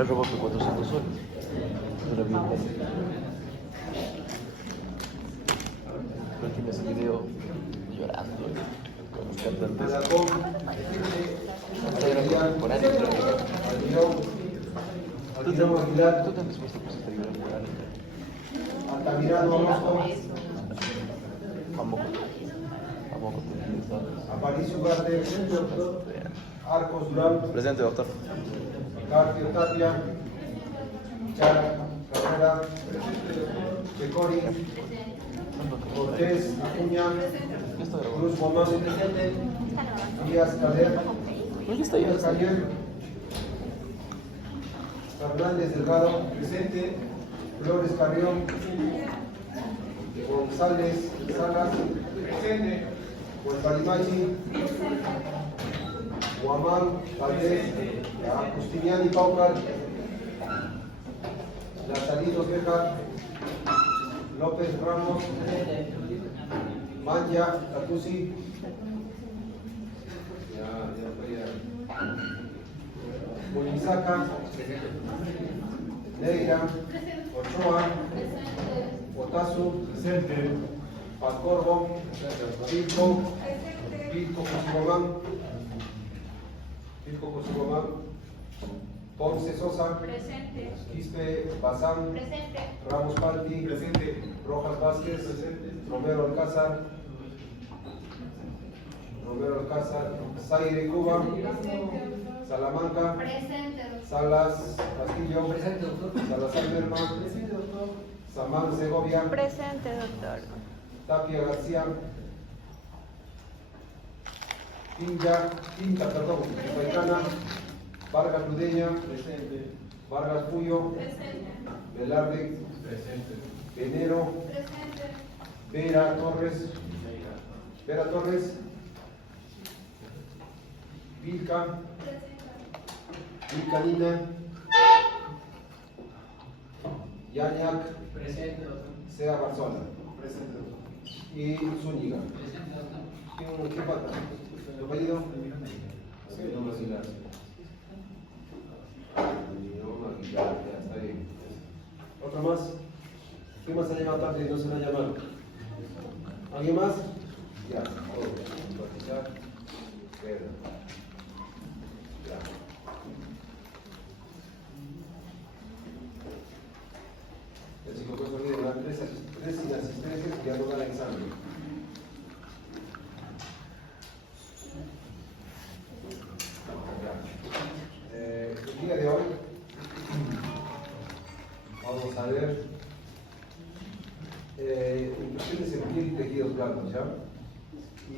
Le robó por 400 soles. Pero bien. Creo que me hace video llorando con los cantantes. Por años, creo que. Tú te has puesto a llorar por años. Altamirano Orozco, Vamos con Aparicio Ugarte, Arcos Durán, presente, doctor. García Tapia, Chara Carrera, Checori, Cortés Acuña, Cruz Guamán, Díaz Caler, Díaz Cayer, Fernández Delgado, presente, Flores Carrión, González Salas, presente, Huelpalimachi, Guamán, Valdés, Justiniani Paucar, Lazarino Bejar, López Ramos, Manja, Tatusi, Munizaca, Neira, Ochoa, Otazu, Pascorbo, Pilco Cosibomán, Ponce Sosa, Quispe Bazán, Ramos Palti, Rojas Vázquez, Romero Alcázar, Zaire Cuba, Salamanca, Salas Castillo, Salazar Merma, Samán Segovia, Presente, doctor. Tapia García, Paicana, Vargas Ludeña, Vargas Puyo, Velarde, Venero, Vera Torres, Vilca Nina, Yañac, Sea Barzola, y Zúñiga. ¿Qué falta? ¿Tu apellido? Nombre Aguilar. Aguilar, ya está bien. ¿Otro más? ¿Quién más ha llamado tarde y no se le ha llamado? ¿Alguien más? Ya, simpatizar. Ya. El chico pues olvide las tres inasistencias y ya no da el examen. El día de hoy vamos a ver infecciones en piel y tejidos blandos, ¿ya?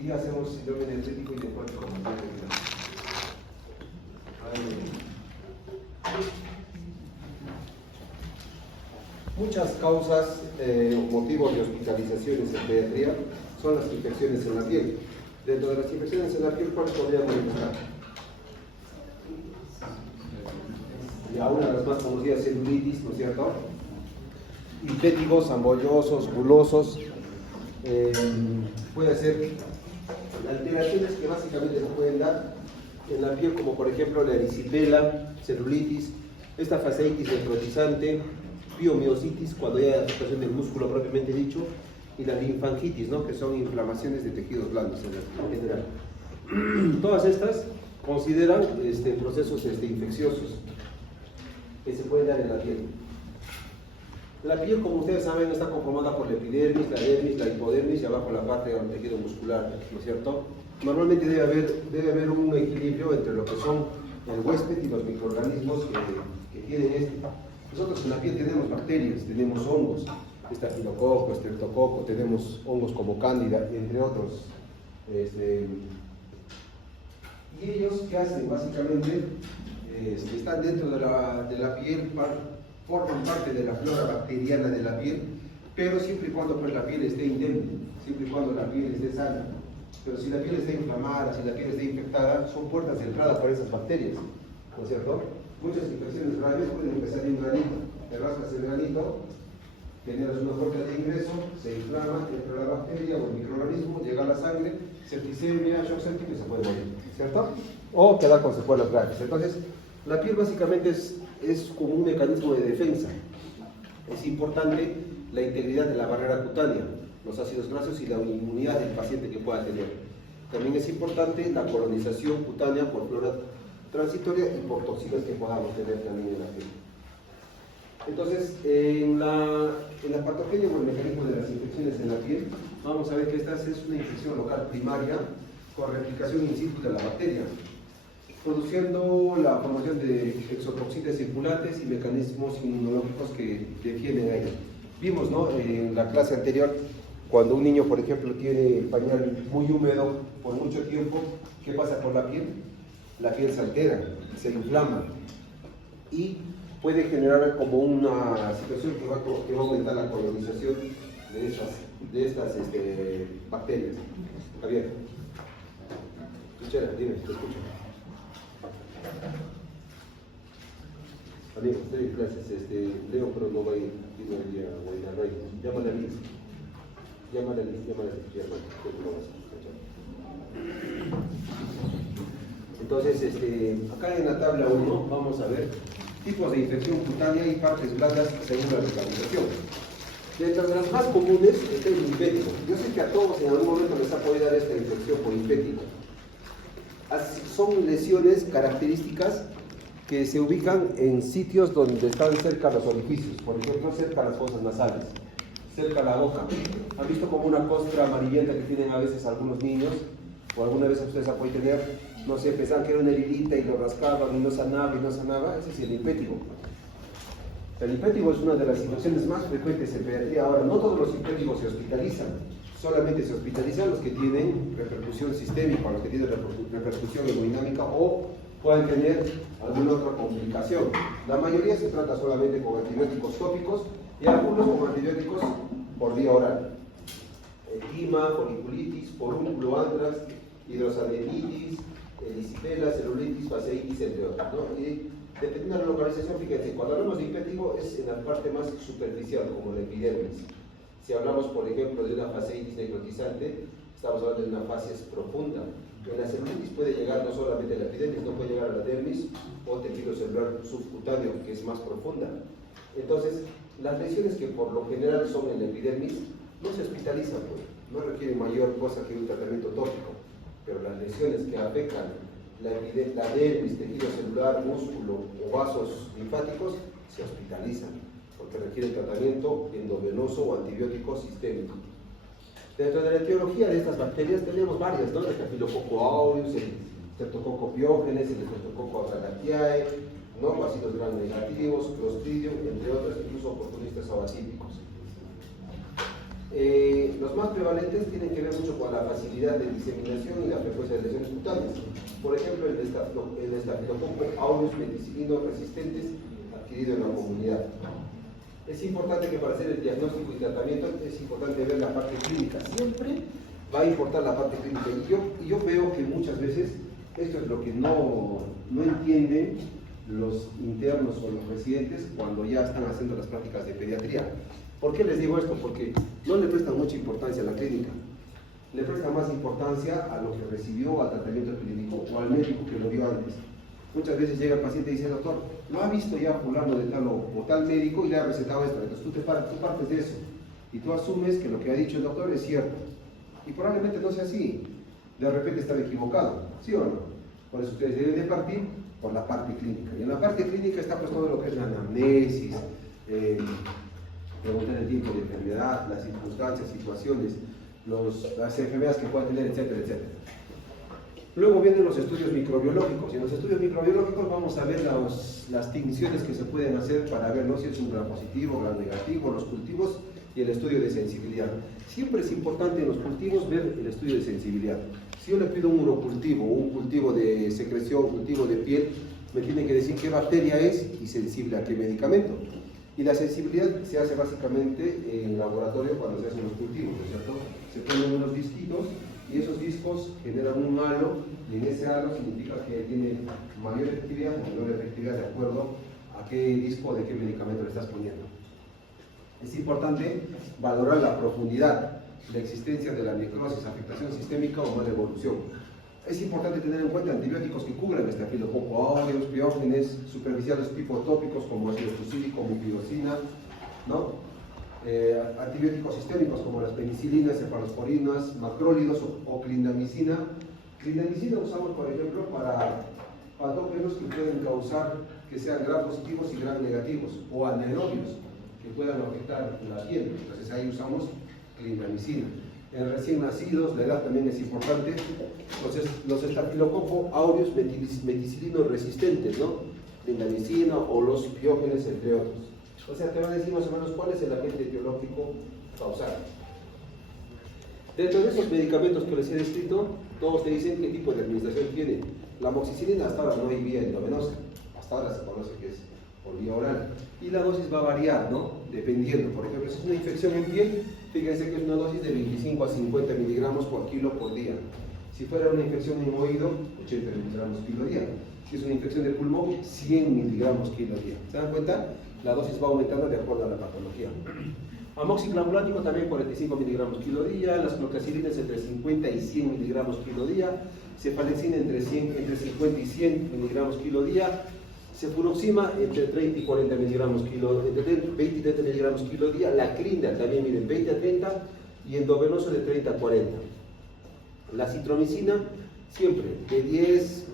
Y hacemos síndrome energético y necrótico. Muchas causas o motivos de hospitalizaciones en pediatría son las infecciones en la piel. Dentro de las infecciones en la piel, ¿cuáles podríamos encontrar? Ya una de las más conocidas, celulitis, ¿no es cierto? Impétigos, ambollosos, bulosos. Puede ser alteraciones que básicamente se pueden dar en la piel, como por ejemplo la erisipela, celulitis, esta fasciitis necrotizante, piomiositis, cuando hay afectación del músculo propiamente dicho, y la linfangitis, ¿no? Que son inflamaciones de tejidos blandos en general. Todas estas consideran procesos infecciosos que se pueden dar en la piel. La piel, como ustedes saben, está conformada por la epidermis, la dermis, la hipodermis y abajo la parte del tejido muscular, ¿no es cierto? Normalmente debe haber un equilibrio entre lo que son el huésped y los microorganismos que tienen Nosotros en la piel tenemos bacterias, tenemos hongos, estafilococo, estreptococo, tenemos hongos como cándida, entre otros. Y ellos, ¿qué hacen? Básicamente, están dentro de la piel, forman parte de la flora bacteriana de la piel, pero siempre y cuando pues, la piel esté indemne, siempre y cuando la piel esté sana. Pero si la piel está inflamada, si la piel está infectada, son puertas de entrada para esas bacterias, ¿no es cierto? Muchas infecciones graves pueden empezar en un granito. Te rascas el granito, generas una puerta de ingreso, se inflama, entra la bacteria o el microorganismo, llega a la sangre, septicemia, shock séptico y se puede morir, ¿cierto? O quedar con secuelas graves. Entonces, La piel básicamente es como un mecanismo de defensa. Es importante la integridad de la barrera cutánea, los ácidos grasos y la inmunidad del paciente que pueda tener. También es importante la colonización cutánea por flora transitoria y por toxinas que podamos tener también en la piel. Entonces, en la patogenia o el mecanismo de las infecciones en la piel, vamos a ver que esta es una infección local primaria con replicación in situ de la bacteria, produciendo la formación de exotoxinas circulantes y mecanismos inmunológicos que defienden a ella. Vimos, ¿no?, en la clase anterior, cuando un niño, por ejemplo, tiene el pañal muy húmedo por mucho tiempo, ¿qué pasa con la piel? La piel se altera, se inflama y puede generar como una situación que va a aumentar la colonización de estas bacterias. Javier, escucha, dime, te escucho. Amigo, estoy en clases, Leo, pero no va a ir el día a Rey. Llámale a Liz. Llámale a Liz, Entonces, acá en la tabla 1 vamos a ver tipos de infección cutánea y partes blandas según la localización. Dentro de las más comunes está el linfético. Yo sé que a todos en algún momento les ha podido dar esta infección por linfético. Son lesiones características que se ubican en sitios donde están cerca los orificios, por ejemplo, cerca las fosas nasales, cerca a la boca. ¿Han visto como una costra amarillenta que tienen a veces algunos niños? O alguna vez ustedes han podido tener, no sé, pensaban que era una heridita y lo rascaban y no sanaba, ese es el linfético. El linfético es una de las situaciones más frecuentes en pediatría. Ahora, no todos los linféticos se hospitalizan, solamente se hospitalizan los que tienen repercusión sistémica, los que tienen repercusión hemodinámica o pueden tener alguna otra complicación. La mayoría se trata solamente con antibióticos tópicos y algunos con antibióticos por vía oral. Edema, foliculitis, forúnculo, antrax, hidrosalinitis, erisipela, celulitis, fasciitis, entre otros, ¿no? Y dependiendo de la localización, fíjense, cuando hablamos de linfético es en la parte más superficial, como la epidermis. Si hablamos, por ejemplo, de una fasciitis necrotizante, estamos hablando de una fascia profunda. En la celulitis puede llegar no solamente a la epidermis, no puede llegar a la dermis o tejido celular subcutáneo, que es más profunda. Entonces, las lesiones que por lo general son en la epidermis no se hospitalizan, pues, no requieren mayor cosa que un tratamiento tópico, pero las lesiones que afectan la dermis, tejido celular, músculo o vasos linfáticos se hospitalizan, porque requieren tratamiento endovenoso o antibiótico sistémico. Dentro de la etiología de estas bacterias tenemos varias, ¿no? El Staphylococcus aureus, el Streptococcus pyogenes, el Streptococcus agalactiae, ¿no? Bacilos gram negativos, Clostridium, entre otros, incluso oportunistas o atípicos. Los más prevalentes tienen que ver mucho con la facilidad de diseminación y la frecuencia de lesiones cutáneas. Por ejemplo, el Staphylococcus aureus penicilino resistentes adquirido en la comunidad. Es importante que para hacer el diagnóstico y tratamiento es importante ver la parte clínica. Siempre va a importar la parte clínica. Y yo veo que muchas veces esto es lo que no entienden los internos o los residentes cuando ya están haciendo las prácticas de pediatría. ¿Por qué les digo esto? Porque no le prestan mucha importancia a la clínica. Le prestan más importancia a lo que recibió, al tratamiento clínico o al médico que lo vio antes. Muchas veces llega el paciente y dice, doctor, lo ha visto ya fulano de tal o tal médico y le ha recetado esto. Entonces tú partes de eso y tú asumes que lo que ha dicho el doctor es cierto. Y probablemente no sea así. De repente estaba equivocado, ¿sí o no? Por eso ustedes deben de partir por la parte clínica. Y en la parte clínica está pues todo lo que es la anamnesis, preguntar el tiempo de enfermedad, las circunstancias, situaciones, las enfermedades que puedan tener, etcétera, etcétera. Luego vienen los estudios microbiológicos, y en los estudios microbiológicos vamos a ver las tinciones que se pueden hacer para ver, ¿no?, si es un gram positivo, gram negativo, los cultivos y el estudio de sensibilidad. Siempre es importante en los cultivos ver el estudio de sensibilidad. Si yo le pido un urocultivo, un cultivo de secreción, cultivo de piel, me tienen que decir qué bacteria es y sensible a qué medicamento. Y la sensibilidad se hace básicamente en laboratorio cuando se hacen los cultivos, ¿no es cierto? Se ponen unos disquitos y esos discos generan un halo, y en ese halo significa que tiene mayor efectividad o menor efectividad de acuerdo a qué disco, de qué medicamento le estás poniendo. Es importante valorar la profundidad, la existencia de la necrosis, afectación sistémica o mala evolución. Es importante tener en cuenta antibióticos que cubran estafilococo aureus, biógenes, superficiales tipo tópicos como ácido fusilíco, mupirocina, ¿no? Antibióticos sistémicos como las penicilinas, cefalosporinas, macrólidos o clindamicina. Clindamicina usamos, por ejemplo, para patógenos que pueden causar que sean gram positivos y gram negativos, o anaerobios que puedan afectar la piel. Entonces ahí usamos clindamicina. En recién nacidos, la edad también es importante. Entonces, los estafilococo aureus meticilinos resistentes, ¿no? Clindamicina o los biógenes, entre otros. O sea, te va a decir más o menos cuál es el agente etiológico causal. Dentro de esos medicamentos que les he descrito, todos te dicen qué tipo de administración tiene. La amoxicilina hasta ahora no hay vía endovenosa, hasta ahora se conoce que es por vía oral. Y la dosis va a variar, ¿no? Dependiendo. Por ejemplo, si es una infección en piel, fíjense que es una dosis de 25 a 50 miligramos por kilo por día. Si fuera una infección en oído, 80 miligramos kilo día. Si es una infección de pulmón, 100 miligramos kilo día. ¿Se dan cuenta? La dosis va aumentando de acuerdo a la patología. Amoxiclavulánico también 45 miligramos kilo día, las clorcacilinas entre 50 y 100 miligramos kilo día, cefalecina entre 50 y 100 miligramos kilo día, cefuroxima entre 30 y 40 miligramos kilo, entre 20 y 30 miligramos kilo día, la crinda también, miren, 20 a 30 y endovenoso de 30 a 40. La citromicina siempre de 10,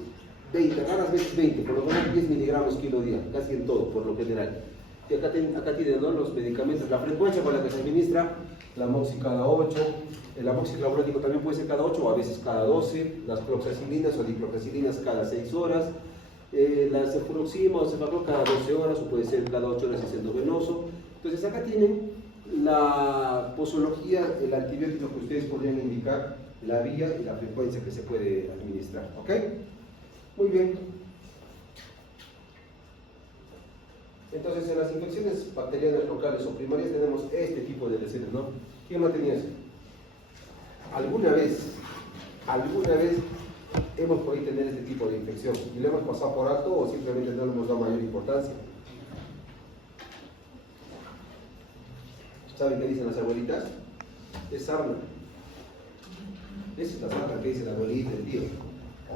20, raras veces 20, por lo menos 10 miligramos kilo día, casi en todo, por lo general. Y acá tienen, ¿no?, los medicamentos, la frecuencia con la que se administra, la amoxi cada 8, el amoxiclavulánico también puede ser cada 8 o a veces cada 12, las cloxacilinas o diclorcacilinas cada 6 horas, la cefuroxima o cefaclor cada 12 horas o puede ser cada 8 horas si es endovenoso. Entonces acá tienen la posología, el antibiótico que ustedes podrían indicar, la vía y la frecuencia que se puede administrar, ¿ok? Muy bien. Entonces, en las infecciones bacterianas locales o primarias tenemos este tipo de lesiones, ¿no? ¿Quién no tenía eso? ¿Alguna vez hemos podido tener este tipo de infección y lo hemos pasado por alto o simplemente no le hemos dado mayor importancia? ¿Saben qué dicen las abuelitas? Es sarna. Esa es la sarna que dice la abuelita, el tío.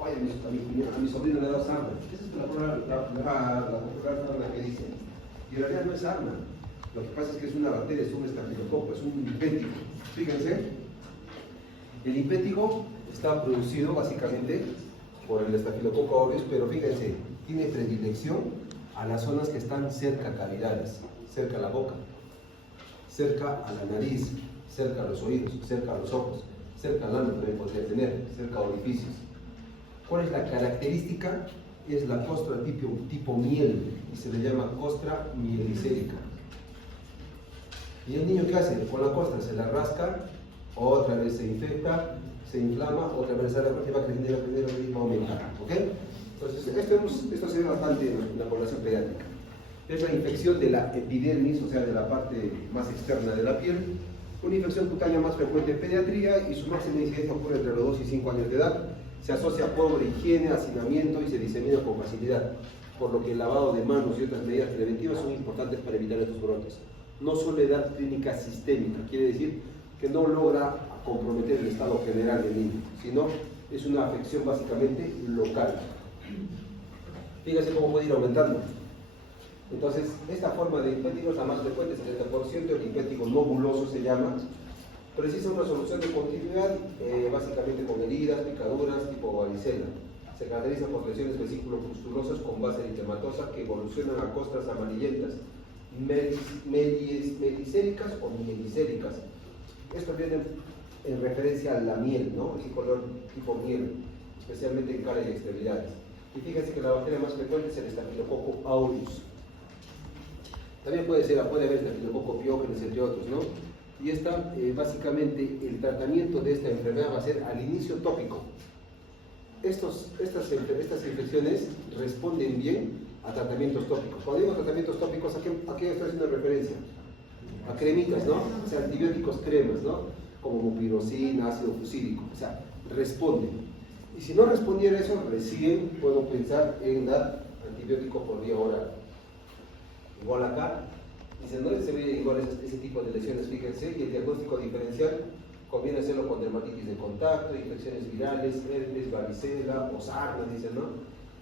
Oye, a mi sobrino le ha dado sarna. Esa es la popular sarna que dicen. Y en realidad no es sarna. Lo que pasa es que es una bacteria, es un estafilococo, es un impétigo. Fíjense, el impétigo está producido básicamente por el estafilococo aureus, pero fíjense, tiene predilección a las zonas que están cerca a cavidades, cerca a la boca, cerca a la nariz, cerca a los oídos, cerca a los ojos, cerca al ano también podría tener, cerca a orificios. ¿Cuál es la característica? Es la costra tipo miel y se le llama costra mielicérica. ¿Y el niño qué hace? Con la costra se la rasca, otra vez se infecta, se inflama, otra vez sale, va creciendo y va a aumentar. ¿Ok? Entonces, esto se ve bastante en la población pediátrica. Es la infección de la epidermis, o sea, de la parte más externa de la piel. Una infección cutánea más frecuente en pediatría y su máxima incidencia ocurre entre los 2 y 5 años de edad. Se asocia a pobre higiene, hacinamiento y se disemina con facilidad, por lo que el lavado de manos y otras medidas preventivas son importantes para evitar estos brotes. No suele dar clínica sistémica, quiere decir que no logra comprometer el estado general del niño, sino es una afección básicamente local. Fíjense cómo puede ir aumentando. Entonces, esta forma de impétigo es la más frecuente, 70%, el impétigo nobuloso se llama. Precisa una solución de continuidad, básicamente con heridas, picaduras, tipo varicela. Se caracteriza por lesiones vesículo-pustulosas con base eritematosa que evolucionan a costras amarillentas, melicéricas o mielicéricas. Esto viene en referencia a la miel, ¿no? Ese color tipo miel, especialmente en cara y extremidades. Y fíjense que la bacteria más frecuente es el estafilococo aureus. También puede haber estafilococo biógenes, entre otros, ¿no? Y básicamente el tratamiento de esta enfermedad va a ser al inicio tópico. Estas infecciones responden bien a tratamientos tópicos. Cuando digo tratamientos tópicos, ¿a qué estoy haciendo referencia? A cremitas, ¿no? O sea, antibióticos cremas, ¿no? Como mupirocina, ácido fusilíco. O sea, responden. Y si no respondiera eso, recién puedo pensar en dar antibiótico por vía oral. Igual acá. Dicen, no se ve igual ese tipo de lesiones, fíjense, y el diagnóstico diferencial Conviene hacerlo con dermatitis de contacto, infecciones virales, herpes, varicela o sarna, dicen, ¿no?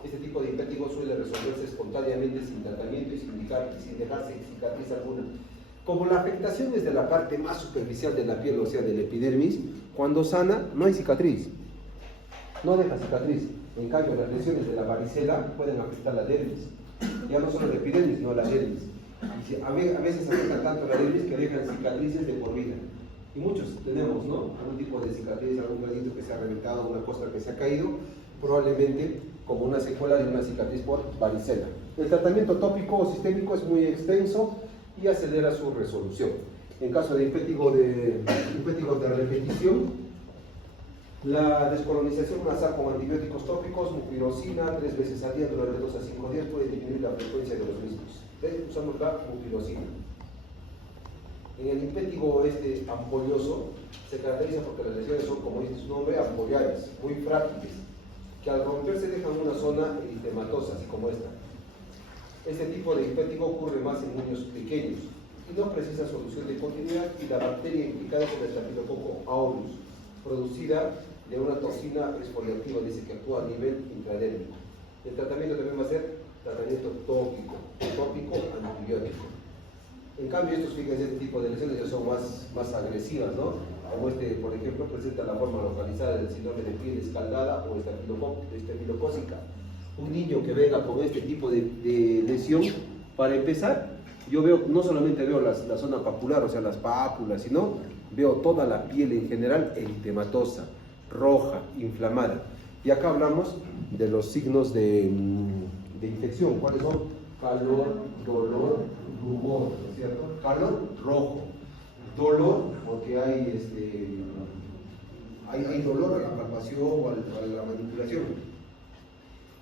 Este tipo de impétigo suele resolverse espontáneamente sin tratamiento y sin dejarse cicatriz alguna. Como la afectación es de la parte más superficial de la piel, o sea, del epidermis, cuando sana no hay cicatriz, no deja cicatriz. En cambio, las lesiones de la varicela pueden afectar la dermis, ya no solo la epidermis, sino la dermis. Y a veces afecta tanto la dermis que dejan cicatrices de por vida. Y muchos tenemos, ¿no? Algún tipo de cicatriz, algún granito que se ha reventado, una costra que se ha caído, probablemente como una secuela de una cicatriz por varicela. El tratamiento tópico o sistémico es muy extenso y acelera su resolución. En caso de impétigos de repetición, la descolonización nasal con antibióticos tópicos, mupirocina, 3 veces al día durante 2 a 5 días puede disminuir la frecuencia de los mismos. Usamos la mupirocina. En el impétigo ampolloso se caracteriza porque las lesiones son, como dice su nombre, ampollares, muy frágiles, que al romperse dejan una zona eritematosa, así como esta. Este tipo de impétigo ocurre más en niños pequeños y no precisa solución de continuidad, y la bacteria implicada es el Staphylococcus aureus, producida de una toxina exfoliativa, dice que actúa a nivel intradérmico. El tratamiento también va a ser tratamiento tópico antibiótico. En cambio, estos, fíjense, este tipo de lesiones ya son más agresivas, ¿no? Como por ejemplo, presenta la forma localizada del síndrome de piel escaldada o estafilocócica. Un niño que venga con este tipo de lesión, para empezar, yo veo, no solamente veo la zona papular, o sea, las pápulas, sino veo toda la piel en general eritematosa, roja, inflamada. Y acá hablamos de los signos de infección. ¿Cuáles son? Calor, dolor, rubor, ¿no es cierto? Calor, rojo. Dolor, porque hay dolor a la palpación o a la manipulación.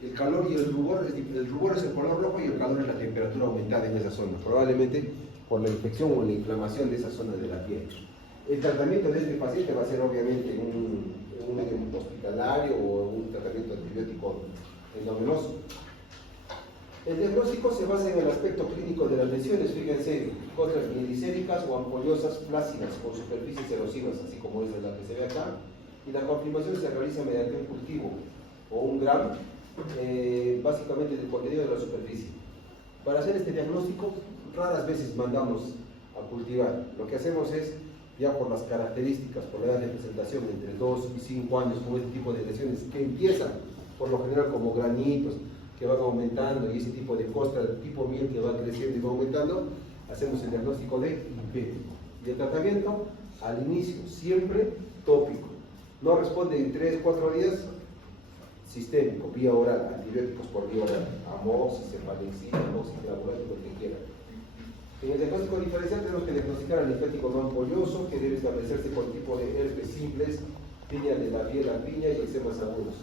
El calor y el rubor es el color rojo y el calor es la temperatura aumentada en esa zona, probablemente por la infección o la inflamación de esa zona de la piel. El tratamiento de este paciente va a ser obviamente un medio hospitalario o un tratamiento antibiótico endovenoso. El diagnóstico se basa en el aspecto clínico de las lesiones, fíjense, costras mielicéricas o ampollosas flácidas con superficies erosivas, así como es la que se ve acá, y la confirmación se realiza mediante un cultivo o un gram, básicamente del contenido de la superficie. Para hacer este diagnóstico, raras veces mandamos a cultivar. Lo que hacemos es, ya por las características, por la edad de presentación, entre 2 y 5 años, con este tipo de lesiones que empiezan por lo general como granitos, que van aumentando, y ese tipo de costra, tipo miel que va creciendo y va aumentando, hacemos el diagnóstico de impétigo. Y el tratamiento, al inicio, siempre tópico. No responde en 3-4 días, sistémico, vía oral, antibióticos por vía oral, amoxicilina, cefalexina, amoxicilina, lo que quieran. En el diagnóstico diferencial tenemos que diagnosticar al impético no ampolloso, que debe establecerse con tipo de herpes simples, piña de la piel a piña y eczemas agudos.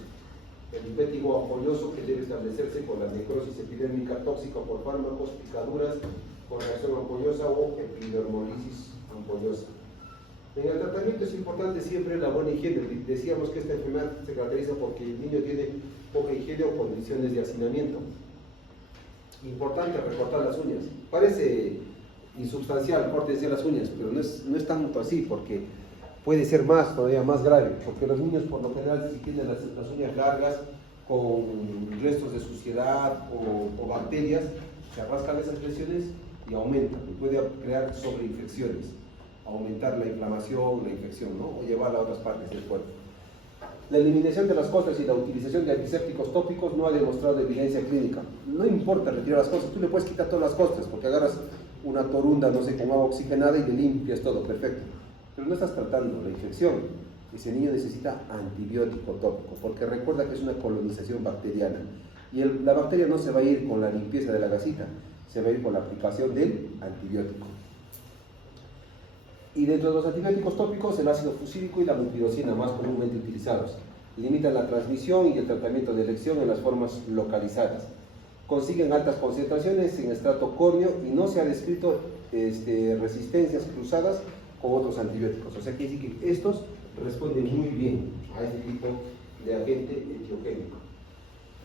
El impétigo ampolloso, que debe establecerse con la necrosis epidérmica tóxica por fármacos, picaduras, con reacción ampollosa o epidermolisis ampollosa. En el tratamiento es importante siempre la buena higiene. Decíamos que esta enfermedad se caracteriza porque el niño tiene poca higiene o condiciones de hacinamiento. Importante recortar las uñas. Parece insubstancial cortarse las uñas, pero no es tanto así, porque puede ser todavía más grave, porque los niños por lo general, si tienen las uñas largas con restos de suciedad o bacterias, se rascan esas lesiones y aumentan, y puede crear sobreinfecciones, aumentar la inflamación, la infección, ¿no? O llevarla a otras partes del cuerpo. La eliminación de las costras y la utilización de antisépticos tópicos no ha demostrado evidencia clínica. No importa retirar las costras, tú le puedes quitar todas las costras, porque agarras una torunda, no sé, con agua oxigenada y le limpias todo, perfecto. Pero no estás tratando la infección. Ese niño necesita antibiótico tópico, porque recuerda que es una colonización bacteriana. Y la bacteria no se va a ir con la limpieza de la gasita, se va a ir con la aplicación del antibiótico. Y dentro de los antibióticos tópicos, el ácido fucílico y la mupirocina, más comúnmente utilizados, limitan la transmisión y el tratamiento de elección en las formas localizadas. Consiguen altas concentraciones en estrato córneo y no se ha descrito resistencias cruzadas con otros antibióticos. O sea, quiere decir que estos responden muy bien a este tipo de agente etiogénico.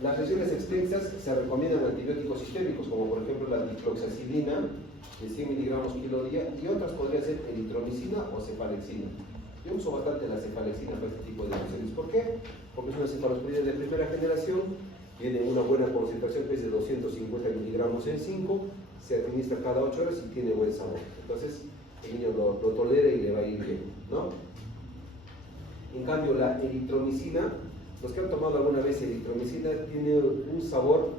Las lesiones extensas se recomiendan antibióticos sistémicos, como por ejemplo la dicloxacilina de 100 miligramos kilo día, y otras podrían ser eritromicina o cefalexina. Yo uso bastante la cefalexina para este tipo de lesiones. ¿Por qué? Porque es una cefalosporina de primera generación, tiene una buena concentración que es de 250 miligramos en 5, se administra cada 8 horas y tiene buen sabor. Entonces, el niño lo tolera y le va a ir bien, ¿no? En cambio, la eritromicina, los que han tomado alguna vez eritromicina, tiene un sabor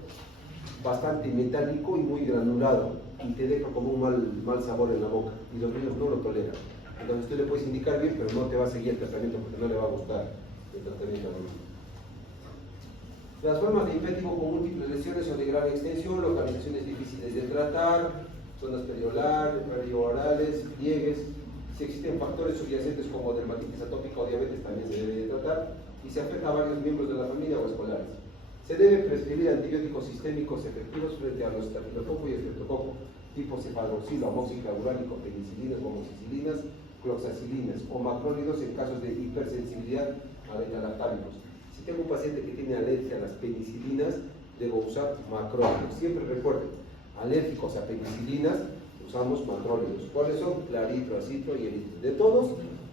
bastante metálico y muy granulado y te deja como un mal sabor en la boca y los niños no lo toleran. Entonces tú le puedes indicar bien, pero no te va a seguir el tratamiento porque no le va a gustar el tratamiento al niño. Las formas de infético con múltiples lesiones son de gran extensión, localizaciones difíciles de tratar, zonas perioorales, pliegues. Si existen factores subyacentes como dermatitis atópica o diabetes, también se debe de tratar y se afecta a varios miembros de la familia o escolares. Se debe prescribir antibióticos sistémicos efectivos frente a los estafilococo y estreptococo, tipo cefaloxilo, amoxiclavuránico, penicilinas, amoxicilinas, cloxacilinas o macrólidos en casos de hipersensibilidad a beta-lactámicos. Si tengo un paciente que tiene alergia a las penicilinas, debo usar macrólidos. Siempre recuerden, alérgicos a penicilinas, usamos macrólidos. ¿Cuáles son? Claritro, acitro y eritro. De todos,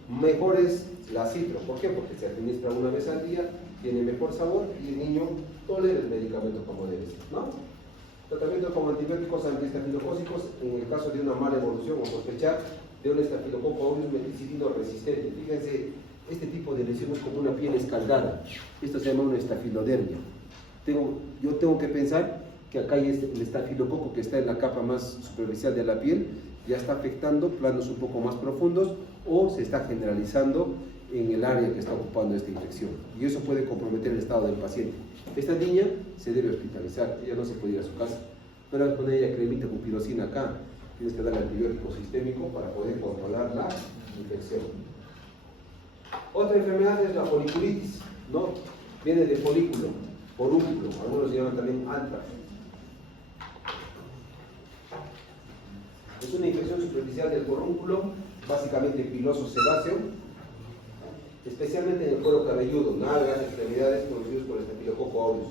mejor es la acitro. ¿Por qué? Porque se administra una vez al día, tiene mejor sabor y el niño tolera el medicamento como debe ser, ¿no? Tratamiento con antibióticos antiestafilocócicos en el caso de una mala evolución o sospechar de un estafilococo aureus meticilino resistente. Fíjense, este tipo de lesión es como una piel escaldada. Esto se llama una estafilodermia. Yo tengo que pensar que acá hay el estafilococo que está en la capa más superficial de la piel, ya está afectando planos un poco más profundos o se está generalizando en el área que está ocupando esta infección. Y eso puede comprometer el estado del paciente. Esta niña se debe hospitalizar, ella no se puede ir a su casa. No le vas a poner ella cremita con pirocina acá, tienes que darle antibiótico sistémico para poder controlar la infección. Otra enfermedad es la foliculitis, ¿no? Viene de folículo, forúnculo, algunos llaman también antrax. Es una infección superficial del forúnculo, básicamente piloso sebáceo, especialmente en el cuero cabelludo, nalgas, extremidades producidos por el estafilococo aureus.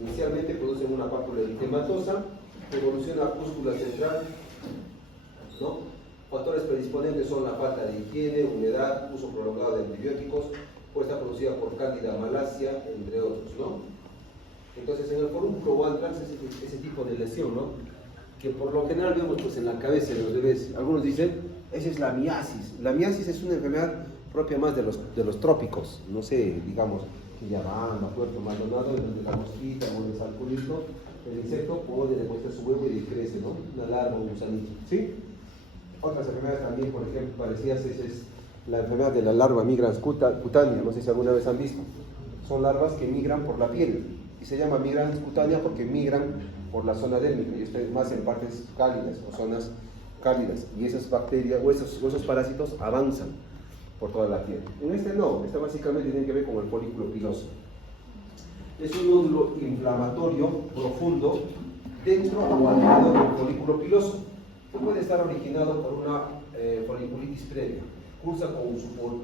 Inicialmente producen una pápula eritematosa, evoluciona a pústula central, ¿no? Factores predisponentes son la falta de higiene, humedad, uso prolongado de antibióticos, puesta producida por Candida malacia, entre otros, ¿no? Entonces, en el forúnculo o antrax es ese tipo de lesión, ¿no? Que por lo general vemos pues, en la cabeza de los bebés. Algunos dicen, esa es la miasis. La miasis es una enfermedad propia más de los trópicos, no sé, digamos, Quillabamba, Puerto Maldonado, en donde la mosquita o el salpulito, el insecto pone, demuestra su huevo y crece, ¿no? Una larva, un gusanito, ¿sí? Otras enfermedades también, por ejemplo, parecidas, esa es la enfermedad de la larva migrans cutánea, no sé si alguna vez han visto. Son larvas que migran por la piel, y se llama migrans cutánea porque migran por la zona dérmica, y esto es más en partes cálidas o zonas cálidas, y esas bacterias o esos parásitos avanzan por toda la piel. En este no, esta básicamente tiene que ver con el folículo piloso. Es un nódulo inflamatorio profundo dentro o alrededor del folículo piloso, que puede estar originado por una foliculitis previa, cursa con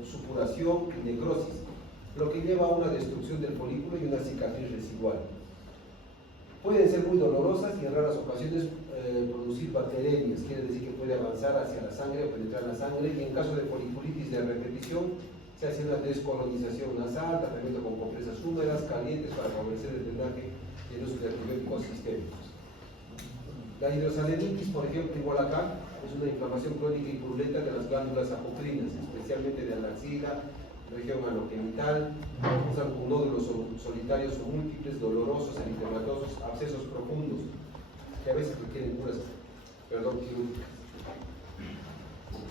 supuración y necrosis, lo que lleva a una destrucción del folículo y una cicatriz residual. Pueden ser muy dolorosas y en raras ocasiones producir bacteremias, quiere decir que puede avanzar hacia la sangre o penetrar la sangre, y en caso de foliculitis de repetición se hace una descolonización nasal, tratamiento con compresas húmedas, calientes para favorecer el drenaje y el uso de antibióticos sistémicos. La hidrosalinitis, por ejemplo, igual acá, es una inflamación crónica y purulenta de las glándulas apocrinas, especialmente de la axila, región anogenital, usan con nódulos solitarios o múltiples, dolorosos, eritematosos, abscesos profundos, que a veces requieren curas, quirúrgicas.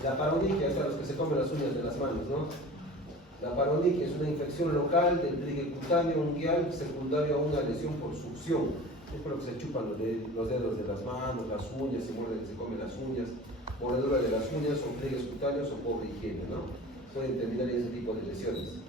La paroniquia es a los que se comen las uñas de las manos, ¿no? La paroniquia es una infección local del pliegue cutáneo unguial secundario a una lesión por succión. Es por lo que se chupan los dedos de las manos, las uñas, se muerden, se comen las uñas, mordedura de las uñas, o pliegues cutáneos o pobre higiene, ¿no? Pueden terminar en ese tipo de lesiones.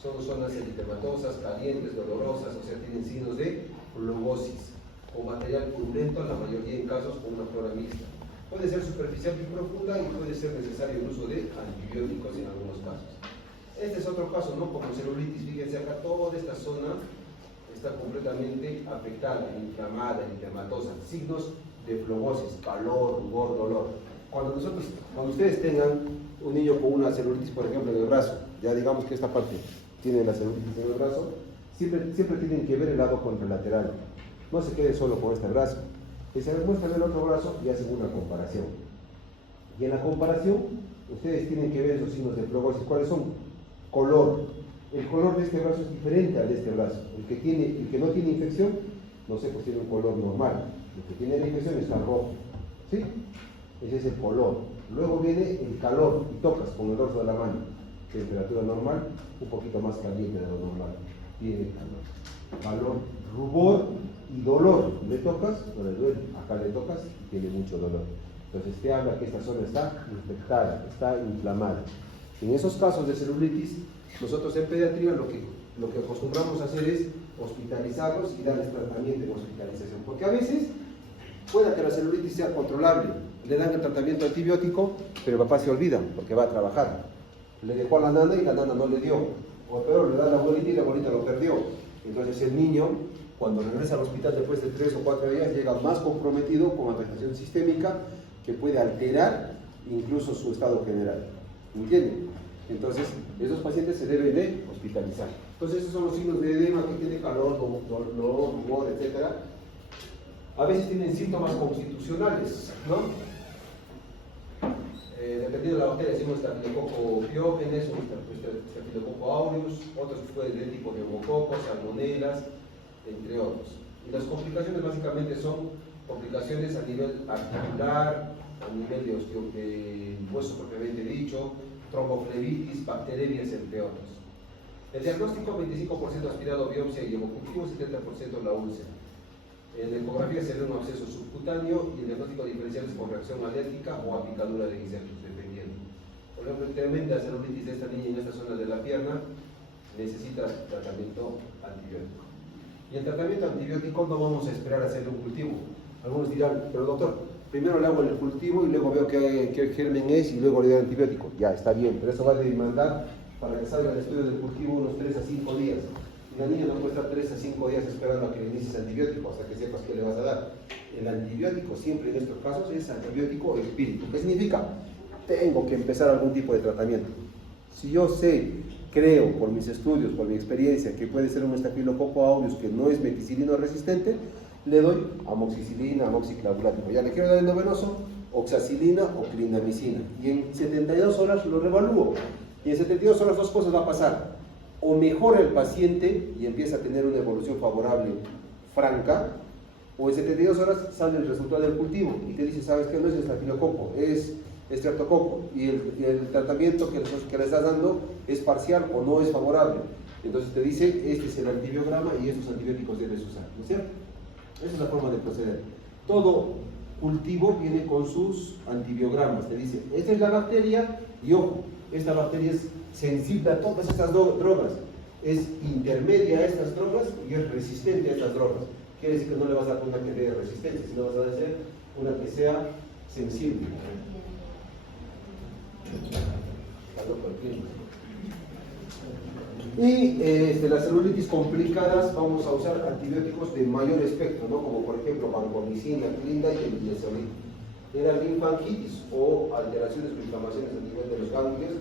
Son zonas eritematosas, calientes, dolorosas, o sea, tienen signos de flugosis o material purulento, la mayoría en casos con una flora mixta. Puede ser superficial y profunda y puede ser necesario el uso de antibióticos en algunos casos. Este es otro caso, ¿no? Como celulitis, fíjense acá, toda esta zona está completamente afectada, inflamada, eritematosa, signos de flugosis, calor, rubor, dolor. cuando ustedes tengan un niño con una celulitis, por ejemplo, en el brazo, ya digamos que esta parte tiene la celulitis en el brazo, siempre tienen que ver el lado contralateral. No se quede solo con este brazo. Que se muestran el otro brazo y hacen una comparación. Y en la comparación, ustedes tienen que ver esos signos de plegosis. ¿Cuáles son? Color. El color de este brazo es diferente al de este brazo. El que no tiene infección, no sé, pues tiene un color normal. El que tiene la infección está rojo. ¿Sí? Ese es el color. Luego viene el calor y tocas con el dorso de la mano. Temperatura normal, un poquito más caliente de lo normal. Tiene calor, rubor y dolor. Le tocas, no le duele. Acá le tocas y tiene mucho dolor. Entonces te habla que esta zona está infectada, está inflamada. En esos casos de celulitis, nosotros en pediatría lo que acostumbramos a hacer es hospitalizarlos y darles tratamiento en hospitalización. Porque a veces puede que la celulitis sea controlable. Le dan el tratamiento antibiótico, pero el papá se olvida porque va a trabajar. Le dejó a la nana y la nana no le dio. O peor, le da a la abuelita y la abuelita lo perdió. Entonces el niño, cuando regresa al hospital después de 3 o 4 días, llega más comprometido con afectación sistémica que puede alterar incluso su estado general. ¿Entienden? Entonces, esos pacientes se deben de hospitalizar. Entonces, esos son los signos de edema, que tiene calor, dolor, rumor, etc. A veces tienen síntomas constitucionales, ¿no? Dependiendo de la bacteria, decimos Staphylococcus pyogenes o Staphylococcus aureus, otros pueden ser tipo neumococos, salmonelas, entre otros. Y las complicaciones básicamente son complicaciones a nivel articular, a nivel de hueso propiamente dicho, tromboflebitis, bacteremias, entre otros. El diagnóstico: 25% aspirado, biopsia y hemocultivo, 70% la úlcera. En la ecografía se ve un absceso subcutáneo y el diagnóstico diferencial es por reacción alérgica o a picadura de insectos, dependiendo. Por ejemplo, el tremenda celulitis de esta niña en esta zona de la pierna necesita tratamiento antibiótico. Y el tratamiento antibiótico no vamos a esperar a hacerle un cultivo. Algunos dirán, pero doctor, primero le hago el cultivo y luego veo qué germen es y luego le doy el antibiótico. Ya, está bien, pero eso va a demandar para que salga el estudio del cultivo unos 3 a 5 días. Y la niña no puede estar 3 a 5 días esperando a que le inicies antibiótico hasta que sepas qué le vas a dar. El antibiótico siempre en estos casos es antibiótico espíritu. ¿Qué significa? Tengo que empezar algún tipo de tratamiento. Si yo creo por mis estudios, por mi experiencia, que puede ser un Staphylococcus aureus que no es meticilino resistente, le doy amoxicilina, amoxiclavulático. Ya le quiero dar endovenoso, oxacilina o clindamicina. Y en 72 horas lo revalúo. Y en 72 horas dos cosas va a pasar. O mejora el paciente y empieza a tener una evolución favorable, franca, o en 72 horas sale el resultado del cultivo y te dice, ¿sabes qué? No es estafilococo, es estreptococo, y el tratamiento que le estás dando es parcial o no es favorable. Entonces te dice, este es el antibiograma y estos antibióticos debes usar, ¿no es cierto? Esa es la forma de proceder. Todo cultivo viene con sus antibiogramas. Te dice, esta es la bacteria y ojo, esta bacteria es sensible a todas estas drogas, es intermedia a estas drogas y es resistente a estas drogas. Quiere decir que no le vas a dar una que sea resistente, sino vas a hacer una que sea sensible. Y las celulitis complicadas vamos a usar antibióticos de mayor espectro, ¿no? Como por ejemplo vancomicina, clinda y el linezolid. En la linfangitis o alteraciones o inflamaciones a nivel de los ganglios,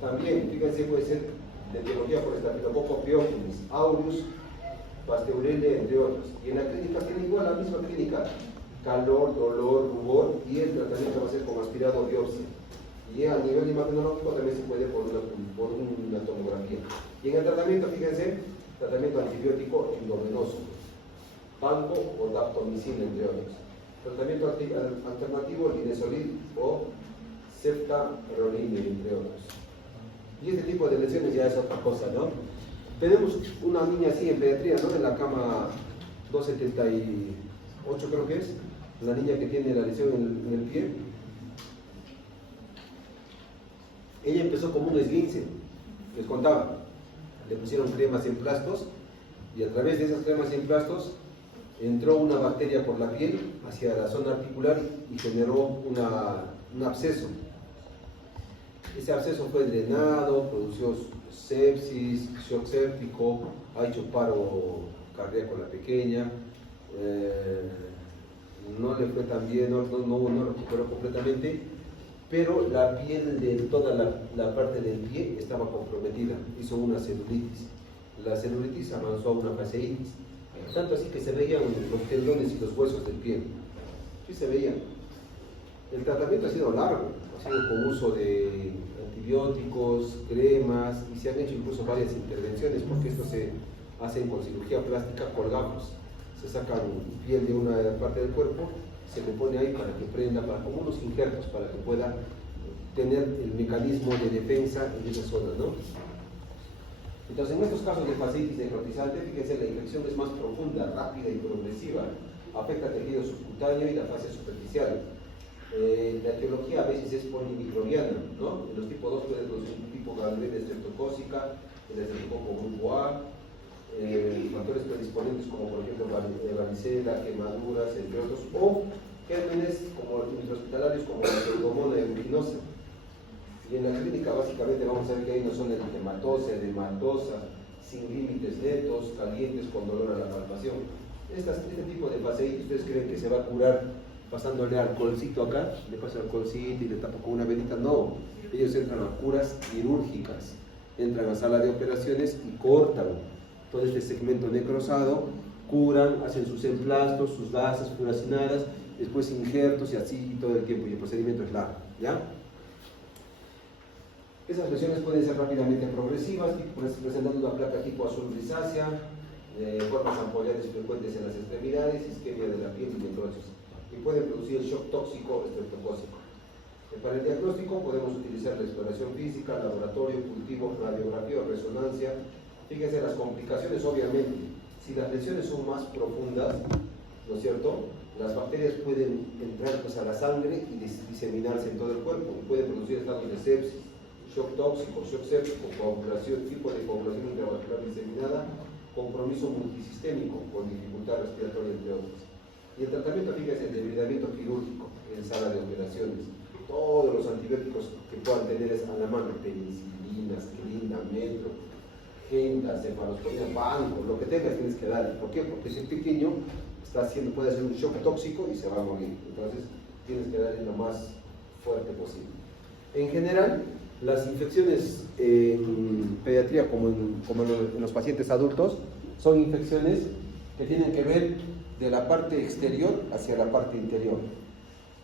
también, fíjense, puede ser de etiología por Staphylococcus pyogenes, aureus, Pasteurella, entre otros. Y en la clínica tiene igual la misma clínica: calor, dolor, rubor, y el tratamiento va a ser con aspirado biopsia. Y a nivel imagenológico también se puede por una tomografía. Y en el tratamiento, fíjense, tratamiento antibiótico endovenoso, banco o daptomicina, entre otros. Tratamiento alternativo, linezolid o ceftaroline, entre otros. Y este tipo de lesiones ya es otra cosa, ¿no? Tenemos una niña así en pediatría, ¿no? En la cama 278 creo que es, la niña que tiene la lesión en el pie. Ella empezó como un esguince, les contaba. Le pusieron cremas en plastos y a través de esas cremas en plastos entró una bacteria por la piel hacia la zona articular y generó un absceso. Ese absceso fue drenado, produjo sepsis, shock séptico, ha hecho paro cardíaco a la pequeña, no le fue tan bien, no recuperó completamente, pero la piel de toda la parte del pie estaba comprometida, hizo una celulitis. La celulitis avanzó a una fasciitis, tanto así que se veían los tendones y los huesos del pie. Sí se veían. El tratamiento ha sido largo, ha sido con uso de antibióticos, cremas, y se han hecho incluso varias intervenciones, porque esto se hace con cirugía plástica, colgamos, se saca piel de una parte del cuerpo, se le pone ahí para que prenda, como unos injertos, para que pueda tener el mecanismo de defensa en esa zona, ¿no? Entonces, en estos casos de fasciitis necrotizante, fíjense, la infección es más profunda, rápida y progresiva, afecta el tejido subcutáneo y la fase superficial. La etiología a veces es polimicrobiana, ¿no? En los tipo 2 puede producir un tipo gangrena estreptocócica, el estreptococo grupo A, factores predisponentes como por ejemplo varicela, quemaduras, entre otros, o gérmenes como intrahospitalarios como la pseudomonas aeruginosa. Y en la clínica básicamente vamos a ver que hay una zona eritematosa, edematosa, sin límites netos, calientes con dolor a la palpación. Este tipo de fasciitis, ¿ustedes creen que se va a curar pasándole alcoholcito acá? Le pasa alcoholcito y le tapo con una velita. No, ellos entran a curas quirúrgicas, entran a sala de operaciones y cortan todo este segmento necrosado, curan, hacen sus emplastos, sus gasas furacinadas, después injertos y así todo el tiempo, y el procedimiento es largo, ¿ya? Esas lesiones pueden ser rápidamente progresivas, presentando una placa tipo azul grisácea, formas ampollares frecuentes en las extremidades, isquemia de la piel y necrosis, y pueden producir el shock tóxico estreptocócico. Para el diagnóstico podemos utilizar la exploración física, laboratorio, cultivo, radiografía o resonancia. Fíjense las complicaciones, obviamente, si las lesiones son más profundas, ¿no es cierto?, las bacterias pueden entrar pues, a la sangre y diseminarse en todo el cuerpo, y pueden producir estados de sepsis, shock tóxico, shock séptico, coagulación, tipo de coagulación intravascular diseminada, compromiso multisistémico con dificultad respiratoria, entre otros. Y el tratamiento, fíjense, el debridamiento quirúrgico en sala de operaciones. Todos los antibióticos que puedan tener a la mano, penicilina, aspirina, metro, genta, cefalosporina, banco, lo que tengas tienes que dar. ¿Por qué? Porque ese pequeño puede hacer un shock tóxico y se va a morir. Entonces tienes que darle lo más fuerte posible. En general, las infecciones en pediatría como en los pacientes adultos son infecciones que tienen que ver de la parte exterior hacia la parte interior.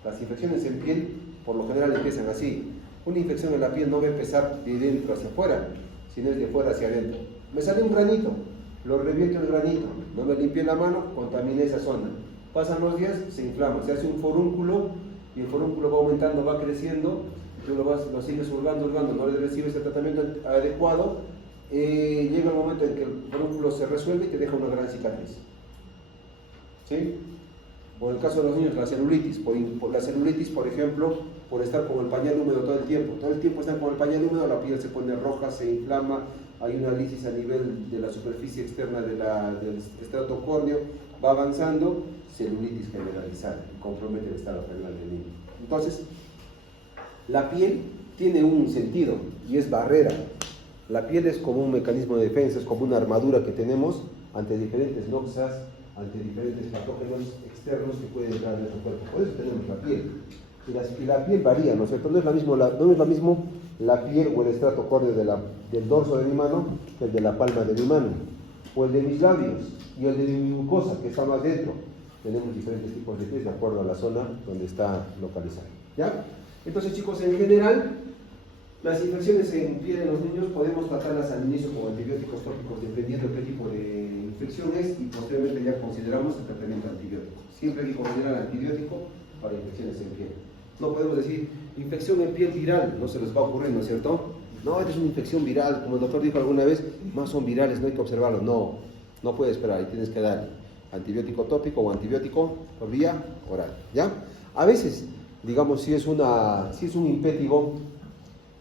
Las infecciones en piel por lo general empiezan así. Una infección en la piel no va a empezar de dentro hacia afuera, sino es de fuera hacia adentro. Me sale un granito, lo reviento el granito, no me limpié la mano, contaminé esa zona. Pasan los días, se inflama, se hace un forúnculo y el forúnculo va aumentando, va creciendo, tú lo sigues hurgando, no le recibes el tratamiento adecuado, llega el momento en que el forúnculo se resuelve y te deja una gran cicatriz. ¿Sí? O en el caso de los niños, la celulitis, por ejemplo, por estar con el pañal húmedo todo el tiempo están con el pañal húmedo, la piel se pone roja, se inflama, hay una lisis a nivel de la superficie externa del estrato córneo, va avanzando, celulitis generalizada, y compromete el estado renal del niño. Entonces, la piel tiene un sentido y es barrera. La piel es como un mecanismo de defensa, es como una armadura que tenemos ante diferentes noxas, ante diferentes patógenos externos que pueden entrar en nuestro cuerpo. Por eso tenemos la piel. Y la piel varía, ¿no es cierto? No es lo mismo la piel o el estrato córneo del dorso de mi mano que el de la palma de mi mano, o el de mis labios y el de mi mucosa, que está más dentro. Tenemos diferentes tipos de piel de acuerdo a la zona donde está localizada. ¿Ya? Entonces, chicos, en general, las infecciones en piel en los niños podemos tratarlas al inicio con antibióticos tópicos, dependiendo de qué tipo de infección es, y posteriormente ya consideramos el tratamiento antibiótico. Siempre hay que considerar el antibiótico para infecciones en piel. No podemos decir, infección en piel viral, no se les va a ocurrir, ¿no es cierto? No, esta es una infección viral, como el doctor dijo alguna vez, más son virales, no hay que observarlo. No puede esperar, y tienes que dar antibiótico tópico o antibiótico por vía oral, ¿ya? A veces, digamos, si es un impétigo,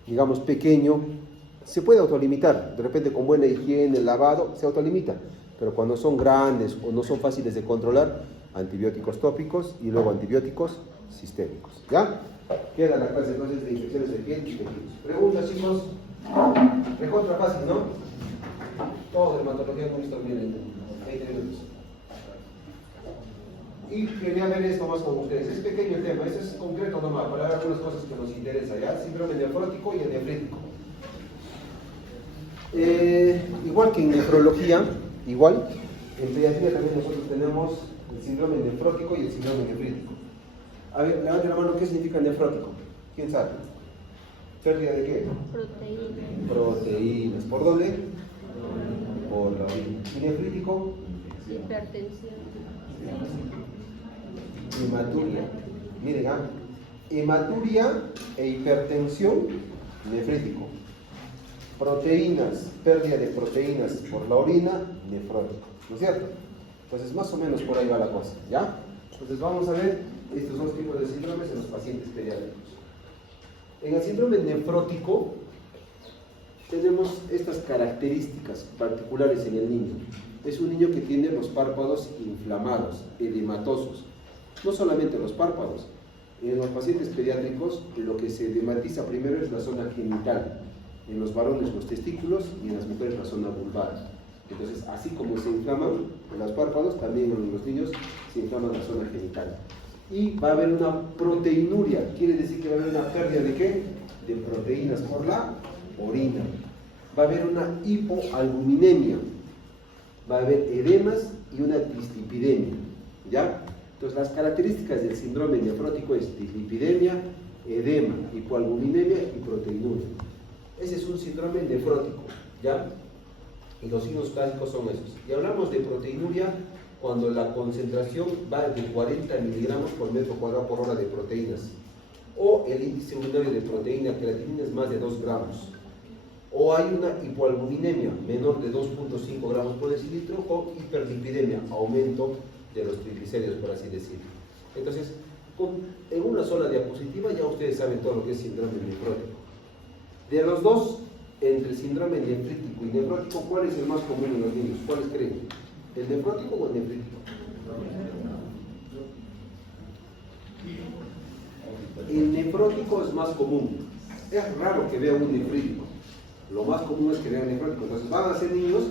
digamos, pequeño, se puede autolimitar, de repente con buena higiene, lavado, se autolimita, pero cuando son grandes o no son fáciles de controlar, antibióticos tópicos y luego antibióticos sistémicos, ¿ya? Queda la clase entonces de infecciones de piel y tejidos. Preguntas, chicos. Recontra fácil, ¿no? Todo dermatología hemos visto bien en 20 minutos. Y quería ver esto más con ustedes. Es pequeño el tema, eso es concreto nomás, para ver algunas cosas que nos interesan, ¿ya? Síndrome nefrótico y el nefrítico. Igual que en nefrología, igual, en pediatría también nosotros tenemos el síndrome nefrótico y el síndrome nefrítico. A ver, levanten la mano, ¿qué significa nefrótico? ¿Quién sabe? ¿Pérdida de qué? Proteínas. Proteínas. ¿Por dónde? Por la orina. ¿Y nefrítico? Hipertensión. Hematuria. Miren, hematuria e hipertensión, nefrítico. Proteínas, pérdida de proteínas por la orina, nefrótico. ¿No es cierto? Entonces, más o menos por ahí va la cosa, ¿ya? Entonces, vamos a ver estos dos tipos de síndromes en los pacientes pediátricos. En el síndrome nefrótico, tenemos estas características particulares en el niño. Es un niño que tiene los párpados inflamados, edematosos. No solamente los párpados. En los pacientes pediátricos, lo que se edematiza primero es la zona genital. En los varones los testículos y en las mujeres la zona vulvar. Entonces, así como se inflaman en los párpados, también en los niños se inflama la zona genital. Y va a haber una proteinuria, quiere decir que va a haber una pérdida de ¿qué? De proteínas por la orina. Va a haber una hipoalbuminemia, va a haber edemas y una dislipidemia, ¿ya? Entonces, las características del síndrome nefrótico es dislipidemia, edema, hipoalbuminemia y proteinuria. Ese es un síndrome nefrótico, ¿ya? Y los signos clásicos son esos. Y hablamos de proteinuria cuando la concentración va de 40 miligramos por metro cuadrado por hora de proteínas, o el índice unitario de proteína creatinina es más de 2 gramos, o hay una hipoalbuminemia menor de 2.5 gramos por decilitro, o hiperlipidemia, aumento de los triglicéridos, por así decirlo. Entonces, en una sola diapositiva ya ustedes saben todo lo que es síndrome nefrótico. De los dos, entre el síndrome nefrítico y nefrótico, ¿cuál es el más común en los niños? ¿Cuáles creen? ¿El nefrótico o el nefrítico? El nefrótico es más común. Es raro que vean un nefrítico. Lo más común es que vean nefrótico. Entonces van a ser niños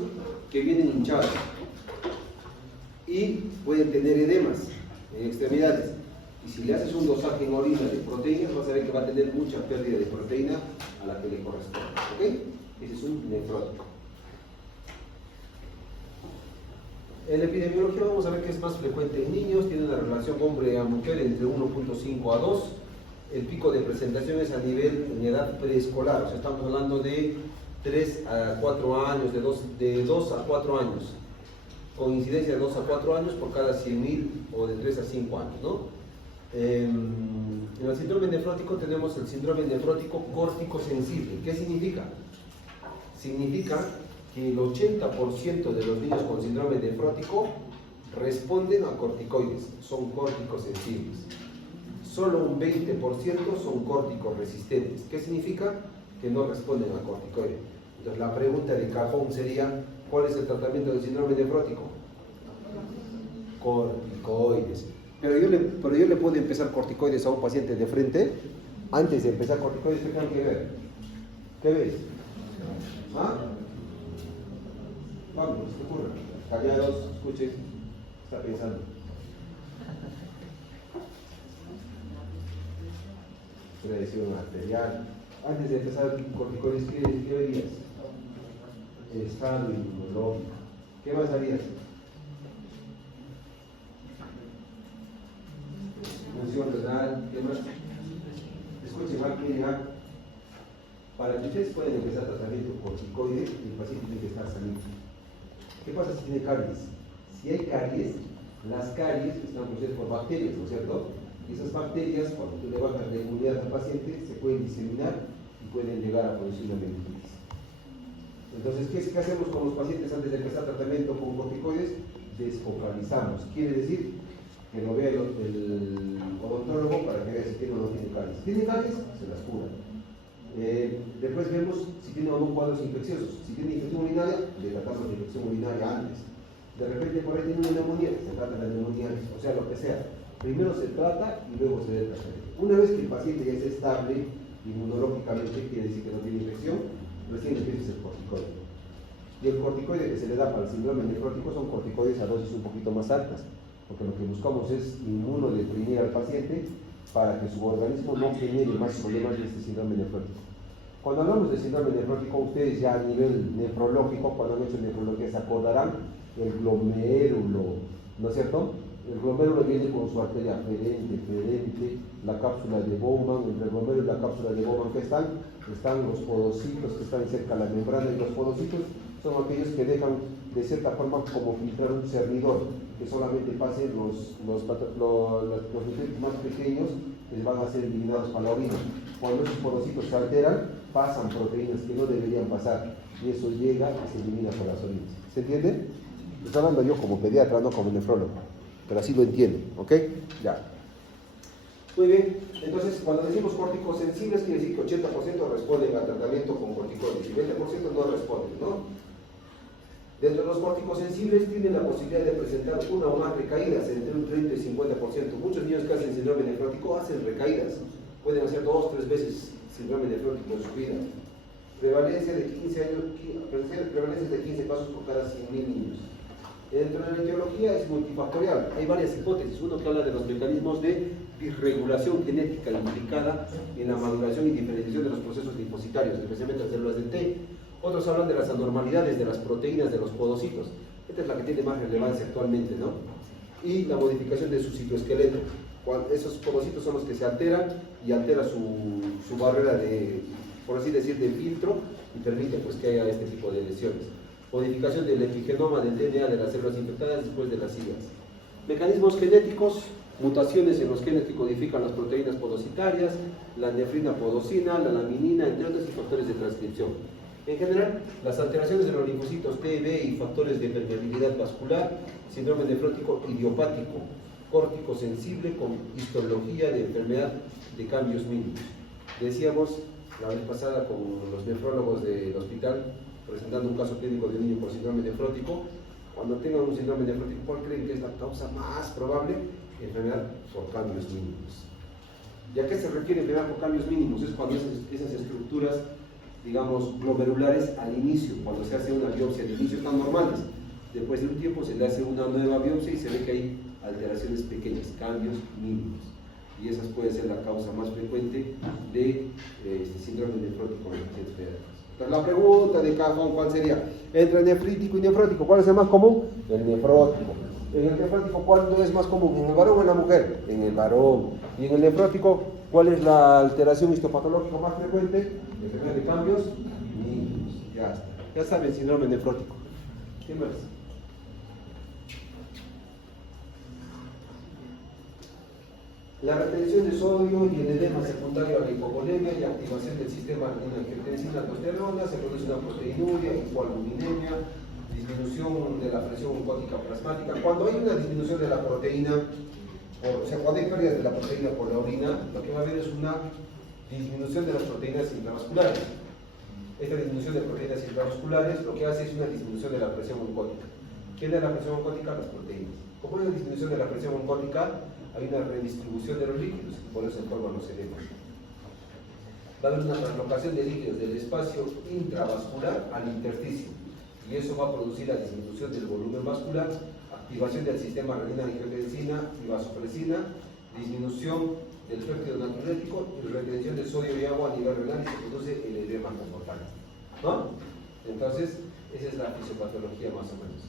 que vienen hinchados y pueden tener edemas en extremidades. Y si le haces un dosaje en orina de proteínas, vas a ver que va a tener mucha pérdida de proteína a la que le corresponde. ¿Ok? Ese es un nefrótico. En la epidemiología vamos a ver que es más frecuente en niños, tiene una relación hombre a mujer entre 1.5 a 2. El pico de presentación es a nivel en edad preescolar, o sea, estamos hablando de 3 a 4 años, de 2 a 4 años, con incidencia de 2 a 4 años por cada 100.000 o de 3 a 5 años, ¿no? En el síndrome nefrótico tenemos el síndrome nefrótico córtico sensible. ¿Qué significa? Significa que el 80% de los niños con síndrome nefrótico responden a corticoides, son córticos sensibles. Solo un 20% son córticos resistentes. ¿Qué significa? Que no responden a corticoides. Entonces la pregunta de cajón sería, ¿cuál es el tratamiento del síndrome nefrótico? Corticoides. Pero yo le puedo empezar corticoides a un paciente de frente. Antes de empezar corticoides, ¿qué tengo que ver? ¿Qué ves? ¿Ah? Vamos, ¿qué ocurre? Callados, escuchen. Está pensando. Presión arterial. Antes de empezar corticoides, ¿qué verías? Estado inmunológico. ¿Qué más harías? Función renal, ¿qué más? Escuchen, miren, para que ustedes puedan empezar tratamiento corticoide, el paciente tiene que estar sanito. ¿Qué pasa si tiene caries? Si hay caries, las caries están producidas por bacterias, ¿no es cierto? Y esas bacterias, cuando tú le bajas la inmunidad al paciente, se pueden diseminar y pueden llegar a producir una meningitis. Entonces, ¿qué hacemos con los pacientes antes de empezar tratamiento con corticoides? Desfocalizamos. Quiere decir que lo vea el odontólogo para que vea si tiene o no tiene caries. Si tiene caries, se las cura. Después vemos si tiene o no cuadros infecciosos. Si tiene infección urinaria, le tratamos la infección urinaria antes. De repente por ahí tiene una neumonía, se trata la neumonía antes, o sea, lo que sea. Primero se trata y luego se debe tratar. Una vez que el paciente ya es estable inmunológicamente, quiere decir que no tiene infección, recién empieza el corticoide. Y el corticoide que se le da para el síndrome nefrótico son corticoides a dosis un poquito más altas. porque lo que buscamos es inmunodeprimir al paciente para que su organismo no genere más problemas de este síndrome nefrótico. Cuando hablamos de síndrome nefrótico, ustedes ya a nivel nefrológico, cuando han hecho nefrología, se acordarán el glomérulo, ¿no es cierto? El glomérulo viene con su arteria ferente, la cápsula de Bowman. Entre el glomérulo y la cápsula de Bowman, ¿qué están? Están los podocitos que están cerca de la membrana, y los podocitos son aquellos que dejan de cierta forma como filtrar un servidor, que solamente pasen los nutrientes más pequeños que van a ser eliminados para la orina. Cuando esos podocitos se alteran, pasan proteínas que no deberían pasar, y eso llega y se elimina por las orinas. ¿Se entiende? Estoy hablando yo como pediatra, no como nefrólogo, pero así lo entienden, ¿ok? Ya. Muy bien, entonces cuando decimos córticos sensibles, quiere decir que 80% responden al tratamiento con corticoides y 20% no responden, ¿no? Dentro de los córticos sensibles tienen la posibilidad de presentar una o más recaídas, entre un 30 y 50%. Muchos niños que hacen síndrome nefrótico hacen recaídas, pueden hacer 2 o 3 veces síndrome nefrótico en su vida. Prevalencia de 15 casos por cada 100.000 niños. Dentro de la etiología es multifactorial. Hay varias hipótesis. Uno que habla de los mecanismos de disregulación genética implicada en la maduración y diferenciación de los procesos linfocitarios, especialmente las células de T. Otros hablan de las anormalidades de las proteínas de los podocitos. Esta es la que tiene más relevancia actualmente, ¿no? Y la modificación de su citoesqueleto. Esos podocitos son los que se alteran y altera su barrera de, por así decir, de filtro, y permite pues que haya este tipo de lesiones. Modificación del epigenoma del DNA de las células infectadas después de las IVAs. Mecanismos genéticos, mutaciones en los genes que codifican las proteínas podocitarias, la nefrina podocina, la laminina, entre otros, y factores de transcripción. En general, las alteraciones de los linfocitos T, B y factores de permeabilidad vascular, síndrome nefrótico idiopático, córtico sensible con histología de enfermedad de cambios mínimos. Decíamos la vez pasada con los nefrólogos del hospital, presentando un caso clínico de un niño por síndrome nefrótico. Cuando tengan un síndrome nefrótico, ¿cuál creen que es la causa más probable? Enfermedad por cambios mínimos. ¿Y a qué se refiere enfermedad por cambios mínimos? Es cuando esas estructuras, digamos, glomerulares al inicio, cuando se hace una biopsia de inicio, están normales. Después de un tiempo se le hace una nueva biopsia y se ve que hay alteraciones pequeñas, cambios mínimos. Y esas pueden ser la causa más frecuente de síndrome nefrótico en pacientes pediátricos. Entonces, la pregunta de cajón, ¿cuál sería? Entre nefrítico y nefrótico, ¿cuál es el más común? El nefrótico. En el nefrótico, ¿cuál es más común? ¿En el varón o en la mujer? En el varón. Y en el nefrótico, ¿cuál es la alteración histopatológica más frecuente? Enfermedad de cambios mínimos. Ya está. Ya saben, síndrome nefrótico. ¿Qué más? La retención de sodio y el edema secundario a la hipovolemia y activación del sistema renina-angiotensina-aldosterona, se produce una proteinuria, hipoalbuminemia, disminución de la presión oncótica plasmática. Cuando hay una disminución de la proteína, o sea, cuando hay pérdidas de la proteína por la orina, lo que va a haber es una disminución de las proteínas intravasculares. Esta disminución de proteínas intravasculares lo que hace es una disminución de la presión oncótica. ¿Qué es la presión oncótica? Las proteínas. Como hay una disminución de la presión oncótica, hay una redistribución de los líquidos, y por eso se forman los edemas. Va a haber una translocación de líquidos del espacio intravascular al intersticio, y eso va a producir la disminución del volumen vascular, activación del sistema renina-angiotensina y vasopresina, disminución del péptido natriurético y retención de sodio y agua a nivel renal, y se produce el edema comportal, ¿no? Entonces, esa es la fisiopatología más o menos.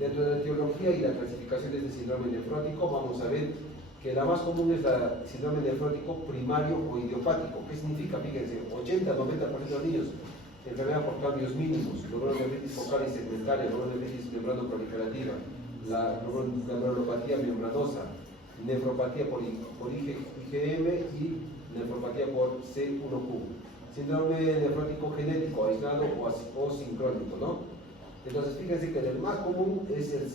Dentro de la etiología y la clasificación de este síndrome nefrótico, vamos a ver que la más común es la síndrome nefrótico primario o idiopático. ¿Qué significa? Fíjense, 80-90% de los niños, enfermedad por cambios mínimos, glomerulonefritis focal y segmentaria, glomerulonefritis membrano-proliferativa, la glomerulopatía membranosa, nefropatía por IgM y nefropatía por C1q. Síndrome nefrótico genético, aislado o sincrónico, ¿no? Entonces, fíjense que el más común es el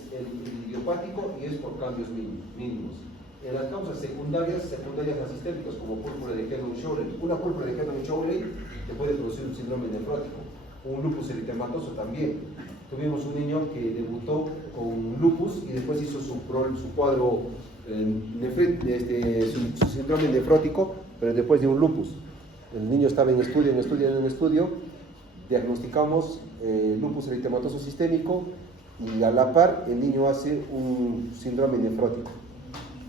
idiopático y es por cambios mínimos. En las causas secundarias asistémicas como púrpura de Kennan-Shorey. Una púrpura de Kennan-Shorey te puede producir un síndrome nefrótico. Un lupus eritematoso también. Tuvimos un niño que debutó con lupus y después hizo su cuadro, su síndrome nefrótico, pero después de un lupus. El niño estaba en estudio, diagnosticamos lupus eritematoso sistémico y a la par el niño hace un síndrome nefrótico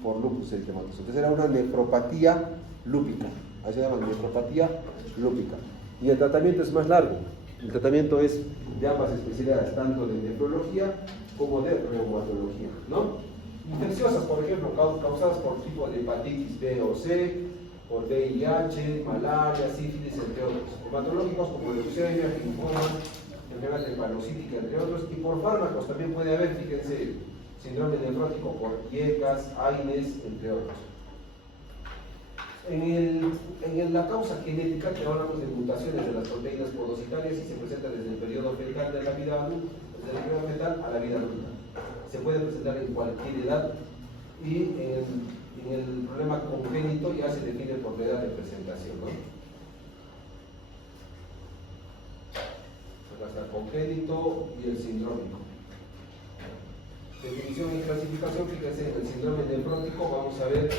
por lupus eritematoso. Entonces era una nefropatía lúpica, así se llama nefropatía lúpica. Y el tratamiento es más largo. El tratamiento es de ambas especialidades, tanto de nefrología como de reumatología, ¿no? Infecciosas, por ejemplo, causadas por tipo de hepatitis B o C, por VIH, malaria, sífilis, entre otros. Hematológicos como leucemia, linfoma, enfermedad hepatocítica, entre otros. Y por fármacos también puede haber, fíjense, síndrome nefrótico por IECAS, AINES, entre otros. En la causa genética, que hablamos de mutaciones de las proteínas podocitarias y se presenta desde el periodo fetal de la vida adulta, desde el periodo fetal a la vida adulta. Se puede presentar en cualquier edad y en el problema congénito ya se define por la edad de presentación, ¿no? Hasta el congénito y el sindrómico. Definición y clasificación, fíjense, en el síndrome nefrótico vamos a ver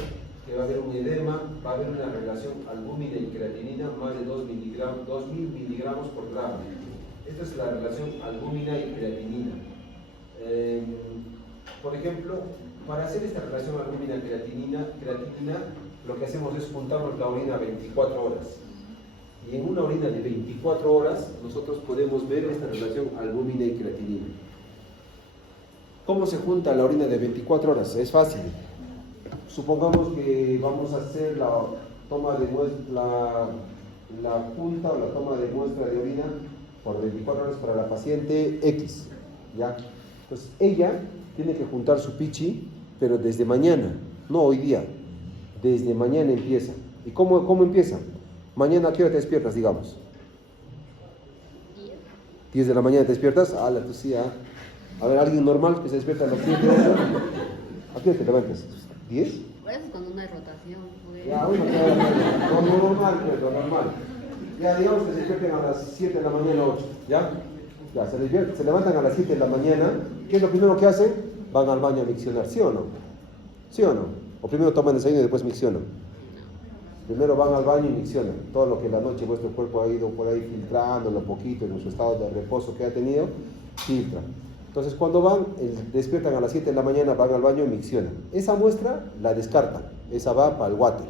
que va a haber un edema, va a haber una relación albúmina y creatinina más de 2000 miligramos por gramo. Esta es la relación albúmina y creatinina. Por ejemplo, para hacer esta relación albúmina-creatinina, lo que hacemos es juntarnos la orina 24 horas. Y en una orina de 24 horas, nosotros podemos ver esta relación albúmina y creatinina. ¿Cómo se junta la orina de 24 horas? Es fácil. Supongamos que vamos a hacer la toma de la junta o la toma de muestra de orina por 24 horas para la paciente X, ¿ya? Entonces ella tiene que juntar su pichi, pero desde mañana, no hoy día, desde mañana empieza. ¿Y cómo empieza? Mañana, ¿a qué hora te despiertas, digamos? 10 de la mañana te despiertas, tú sí, A ver, alguien normal que se despierta a las 7 horas, ¿a qué hora te levantas? ¿10? Por eso es cuando no hay rotación. Porque... Ya, bueno, lo normal. Ya, digamos que se despierten a las 7 de la mañana, 8, ¿ya? Ya, se levantan a las 7 de la mañana. ¿Qué es lo primero que hacen? Van al baño a miccionar, ¿sí o no? ¿Sí o no? O primero toman desayuno y después miccionan. Primero van al baño y miccionan. Todo lo que la noche vuestro cuerpo ha ido por ahí filtrándolo un poquito en su estado de reposo que ha tenido, filtra. Entonces cuando van, despiertan a las 7 de la mañana, van al baño y miccionan. Esa muestra la descartan, esa va para el water.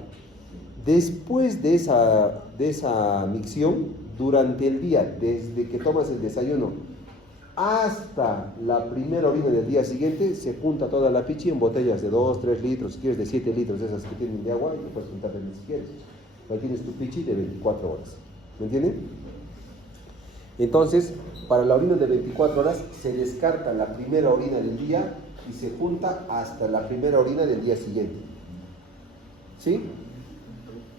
Después de esa micción, durante el día, desde que tomas el desayuno hasta la primera orina del día siguiente, se junta toda la pichi en botellas de 2, 3 litros, si quieres de 7 litros, esas que tienen de agua, y lo puedes juntar también si quieres. Ahí tienes tu pichi de 24 horas. ¿Me entienden? Entonces, para la orina de 24 horas se descarta la primera orina del día y se junta hasta la primera orina del día siguiente. ¿Sí?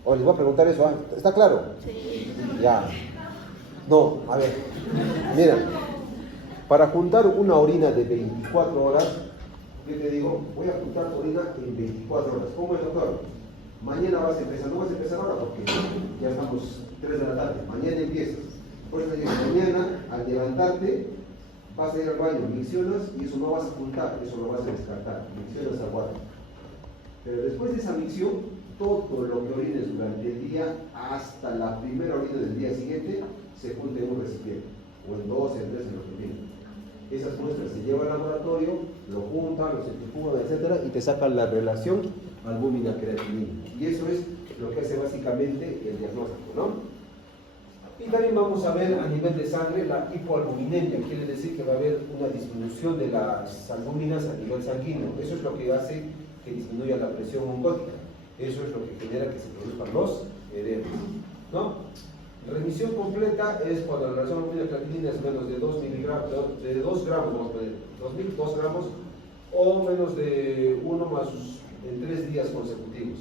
O les voy a preguntar eso, ¿está claro? Sí. Ya. No, a ver. Mira, para juntar una orina de 24 horas, yo te digo, voy a juntar tu orina en 24 horas. ¿Cómo es, doctor? Mañana vas a empezar, no vas a empezar ahora porque ya estamos 3 de la tarde. Mañana empiezas. Por eso digo, mañana al levantarte vas a ir al baño, miccionas y eso no vas a juntar, eso lo vas a descartar, miccionas al water. Pero después de esa micción, todo lo que orines durante el día hasta la primera orina del día siguiente se junta en un recipiente, o en 2, en 3, en los que tienen. Esas muestras se llevan al laboratorio, lo juntan, lo centrifugan, etc. y te sacan la relación albúmina-creatinina. Y eso es lo que hace básicamente el diagnóstico, ¿no? Y también vamos a ver a nivel de sangre la hipoalbuminemia, quiere decir que va a haber una disminución de las albúminas a nivel sanguíneo. Eso es lo que hace que disminuya la presión oncótica. Eso es lo que genera que se produzcan los edemas, ¿no? Remisión completa es cuando la relación albúmina-creatinina es menos de 2 miligramos, de 2 gramos, vamos a poner, 2 gramos, o menos de 1 más en 3 días consecutivos.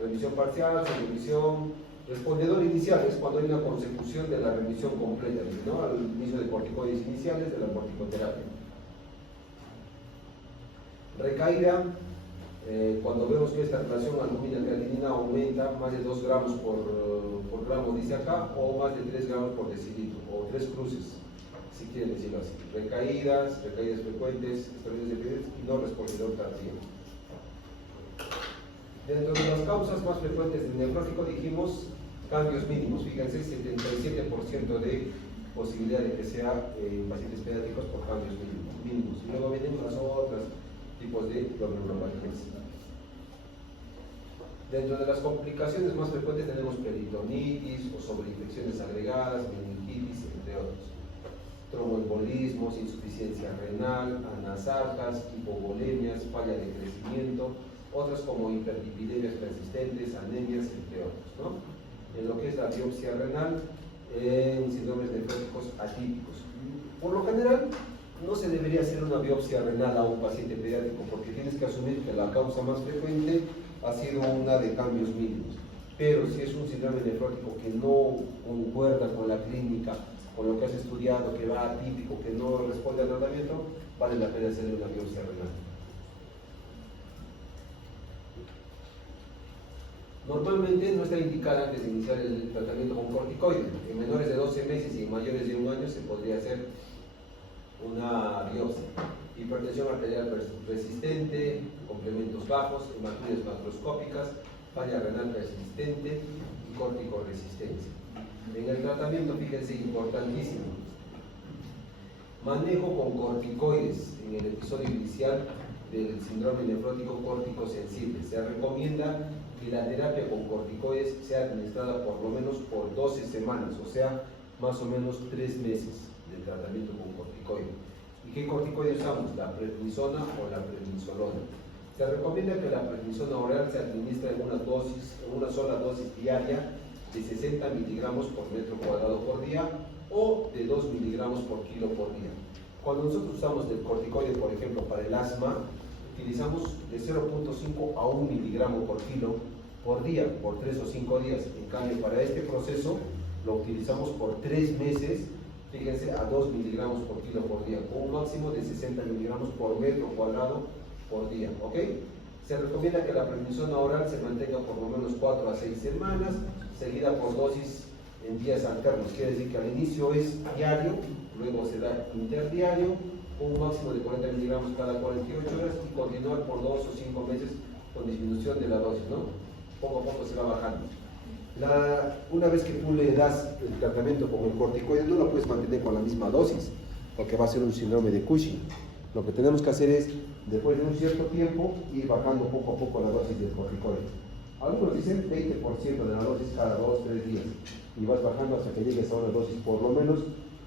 Remisión parcial, remisión. Respondedor inicial es cuando hay una consecución de la remisión completa, ¿no? Al inicio de corticoides iniciales de la corticoterapia. Recaída, cuando vemos que esta relación albúmina-creatinina aumenta más de 2 gramos por gramo, dice acá, o más de 3 gramos por decilitro, o 3 cruces, si quieren decirlo así. Recaídas frecuentes, extraordinarias y no respondedor tardío. Dentro de las causas más frecuentes del nefrótico dijimos cambios mínimos, fíjense, 77% de posibilidad de que sea en pacientes pediátricos por cambios mínimos. mínimos. Y luego vienen los otros tipos de glomerulopatías. Dentro de las complicaciones más frecuentes tenemos peritonitis o sobreinfecciones agregadas, meningitis, entre otros. Tromboembolismos, insuficiencia renal, anasatas, hipovolemias, falla de crecimiento, otras como hiperlipidemias persistentes, anemias, entre otros, ¿no? En lo que es la biopsia renal, en síndromes nefróticos atípicos. Por lo general, no se debería hacer una biopsia renal a un paciente pediátrico porque tienes que asumir que la causa más frecuente ha sido una de cambios mínimos. Pero si es un síndrome nefrótico que no concuerda con la clínica, con lo que has estudiado, que va atípico, que no responde al tratamiento, vale la pena hacerle una biopsia renal. Normalmente no está indicada antes de iniciar el tratamiento con corticoides. En menores de 12 meses y en mayores de 1 año se podría hacer una biopsia. Hipertensión arterial persistente, complementos bajos, hematuриas macroscópicas, falla renal persistente y corticoresistencia. En el tratamiento, fíjense, importantísimo, manejo con corticoides en el episodio inicial del síndrome nefrótico córtico sensible. Se recomienda que la terapia con corticoides sea administrada por lo menos por 12 semanas, o sea, más o menos 3 meses de tratamiento con corticoides. ¿Y qué corticoide usamos? La prednisona o la prednisolona. Se recomienda que la prednisona oral se administre en una sola dosis diaria de 60 miligramos por metro cuadrado por día o de 2 miligramos por kilo por día. Cuando nosotros usamos el corticoide, por ejemplo, para el asma, utilizamos de 0.5 a 1 miligramo por kilo por día, por 3 o 5 días. En cambio, para este proceso lo utilizamos por 3 meses, fíjense, a 2 miligramos por kilo por día, con un máximo de 60 miligramos por metro cuadrado por día, ¿ok? Se recomienda que la prednisona oral se mantenga por lo menos 4 a 6 semanas, seguida por dosis en días alternos. Quiere decir que al inicio es diario, luego se da interdiario, con un máximo de 40 miligramos cada 48 horas y continuar por 2 o 5 meses con disminución de la dosis, ¿no? Poco a poco se va bajando. Una vez que tú le das el tratamiento con el corticoide, no lo puedes mantener con la misma dosis, porque va a ser un síndrome de Cushing. Lo que tenemos que hacer es, después de un cierto tiempo, ir bajando poco a poco la dosis del corticoide. Algunos dicen 20% de la dosis cada 2 o 3 días, y vas bajando hasta que llegues a una dosis por lo menos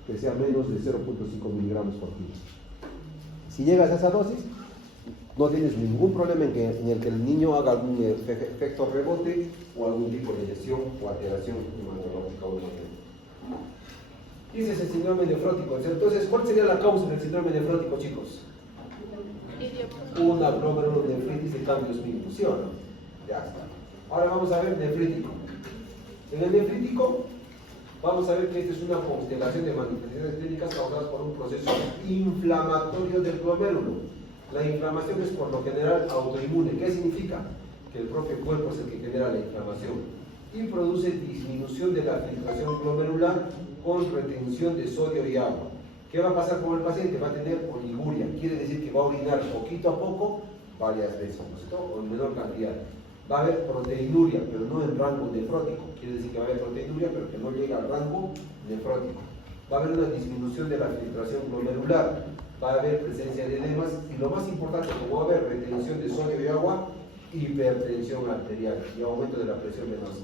que sea menos de 0.5 miligramos por kilo. Si llegas a esa dosis, no tienes ningún problema en el que el niño haga algún efecto rebote o algún tipo de lesión o alteración hematológica o hematológica. Ese es el síndrome nefrótico. Entonces, ¿cuál sería la causa del síndrome nefrótico, chicos? Una glomerulonefritis de cambios mínimos, ¿sí o no? Ya está. Ahora vamos a ver nefrítico. En el nefrítico, vamos a ver que esta es una constelación de manifestaciones clínicas causadas por un proceso inflamatorio del glomérulo. La inflamación es por lo general autoinmune. ¿Qué significa? Que el propio cuerpo es el que genera la inflamación y produce disminución de la filtración glomerular con retención de sodio y agua. ¿Qué va a pasar con el paciente? Va a tener oliguria, quiere decir que va a orinar poquito a poco, varias veces, ¿no es cierto? O en menor cantidad. Va a haber proteinuria, pero no en rango nefrótico, quiere decir que va a haber proteinuria, pero que no llega al rango nefrótico. Va a haber una disminución de la filtración glomerular, va a haber presencia de edemas y lo más importante, como va a haber retención de sodio y agua, hipertensión arterial y aumento de la presión venosa.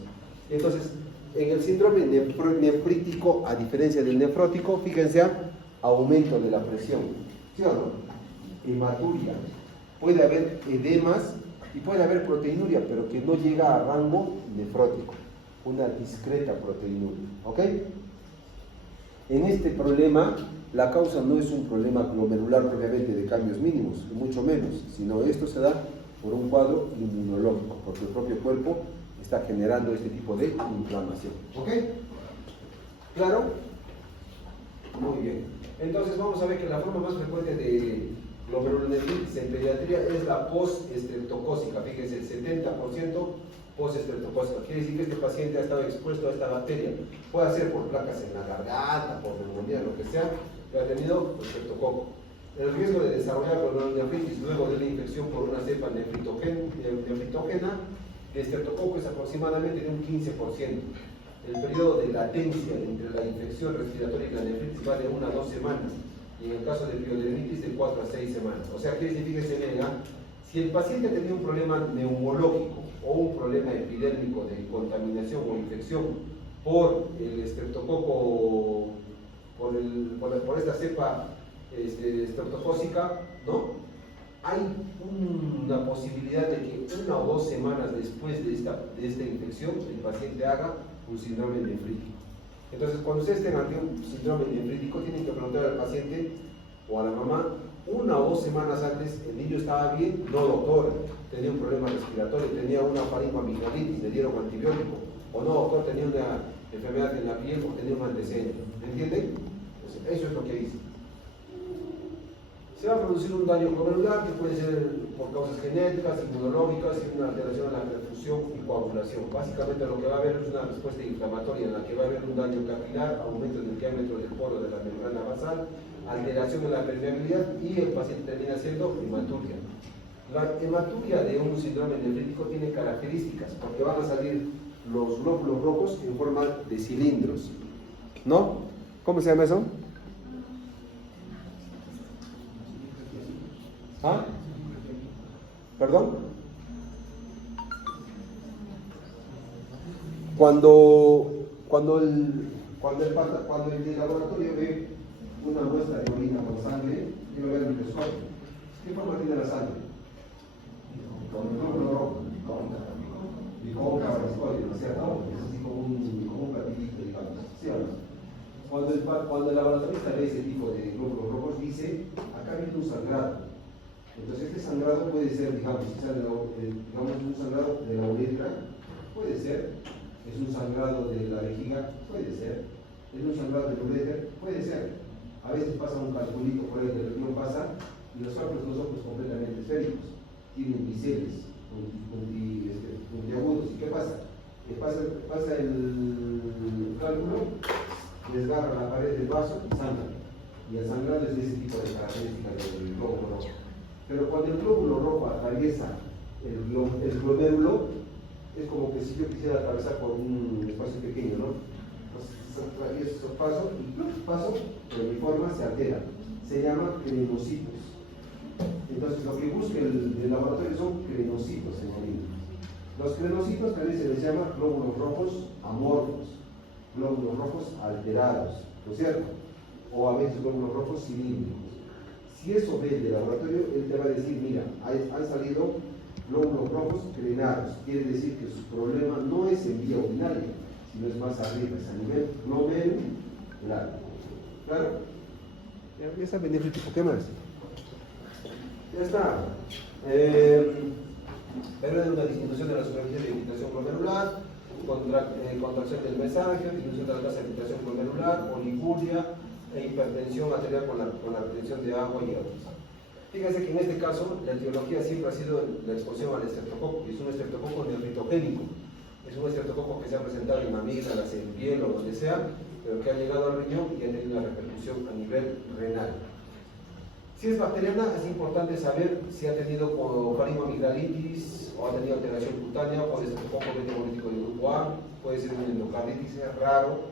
Entonces, en el síndrome nefrítico, a diferencia del nefrótico, fíjense, aumento de la presión, ¿sí o no? Hematuria, puede haber edemas y puede haber proteinuria, pero que no llega a rango nefrótico, una discreta proteinuria, ¿ok? En este problema, la causa no es un problema glomerular propiamente de cambios mínimos, mucho menos, sino esto se da por un cuadro inmunológico, porque el propio cuerpo está generando este tipo de inflamación. ¿Ok? ¿Claro? Muy bien. Entonces vamos a ver que la forma más frecuente de glomerulonefritis en pediatría es la post-estreptocócica. Fíjense, el 70% post-estreptocócica. Quiere decir que este paciente ha estado expuesto a esta bacteria. Puede ser por placas en la garganta, por neumonía, lo que sea, pero ha tenido estreptococo. El riesgo de desarrollar glomerulonefritis luego de la infección por una cepa nefritógena de estreptococo es aproximadamente de un 15%. El periodo de latencia entre la infección respiratoria y la nefritis va de 1 a 2 semanas. y en el caso de pielonefritis de 4 a 6 semanas. O sea, quiere decir, fíjense bien, si el paciente tenía un problema neumológico o un problema epidérmico de contaminación o infección por el estreptococo, por esta cepa estreptocócica, ¿no? Hay una posibilidad de que 1 o 2 semanas después de esta infección el paciente haga un síndrome nefrítico. Entonces, cuando ustedes tengan un síndrome nefrítico, tienen que preguntar al paciente o a la mamá, 1 o 2 semanas antes, ¿el niño estaba bien? No, doctor, tenía un problema respiratorio, tenía una faringoamigdalitis, le dieron antibiótico. O no, doctor, tenía una enfermedad en la piel o tenía un antecedente. ¿Me entienden? Pues eso es lo que dice. Se va a producir un daño glomerular que puede ser por causas genéticas, inmunológicas y una alteración en la perfusión y coagulación. Básicamente lo que va a haber es una respuesta inflamatoria en la que va a haber un daño capilar, aumento del diámetro del poro de la membrana basal, alteración en la permeabilidad y el paciente termina siendo hematuria. La hematuria de un síndrome nefrítico tiene características porque van a salir los glóbulos rojos en forma de cilindros, ¿no? ¿Cómo se llama eso? ¿Ah? ¿Perdón? Cuando el laboratorio ve una muestra de orina con sangre, y lo ve en el microscopio, ¿qué forma tiene la sangre? Con un glóbulo rojo, y como un cabrescoide, ¿no es cierto? Es así como un platillito, digamos, ¿sí o no? Cuando el laboratorista ve ese tipo de glóbulos rojos, dice, acá viene un sangrado. Entonces este sangrado puede ser, digamos, un sangrado de la uretra, puede ser, es un sangrado de la vejiga, puede ser, es un sangrado del uréter, puede ser. A veces pasa un calculito por ahí que el riñón pasa y los cálculos no son pues, completamente esféricos, tienen biseles, puntiagudos. ¿Y qué pasa? Que pasa el cálculo, desgarra la pared del vaso y sangra. Y el sangrado es de ese tipo de características del glóbulo rojo. Pero cuando el glóbulo rojo atraviesa el glomérulo, es como que si yo quisiera atravesar por un espacio pequeño, ¿no? Entonces atravieso esos pasos y paso, pero mi forma se altera. Se llama crenocitos. Entonces lo que busca el laboratorio son crenocitos en orina. Los crenocitos también se les llama glóbulos rojos amorfos, glóbulos rojos alterados, ¿no es cierto? O a veces glóbulos rojos cilíndricos. Si eso ve el laboratorio, él te va a decir, mira, han salido glóbulos rojos crenados. Quiere decir que su problema no es en vía urinaria, sino es más arriba, es a nivel glomerular. ¿Claro? Ya está benéfico. ¿Qué más? Ya está. Pero de una disminución de la superficie de infiltración glomerular, contracción del mesangio, disminución de la tasa de infiltración glomerular, oliguria e hipertensión arterial con la retención de agua y otros. Fíjense que en este caso la etiología siempre ha sido la exposición al estreptococo, y es un estreptococo nefritogénico. Es un estreptococo que se ha presentado en mamíferas, en piel o donde sea, pero que ha llegado al riñón y ha tenido una repercusión a nivel renal. Si es bacteriana, es importante saber si ha tenido faringoamigdalitis o ha tenido alteración cutánea, puede ser un poco metabólitico de grupo A, puede ser un endocarditis, es raro,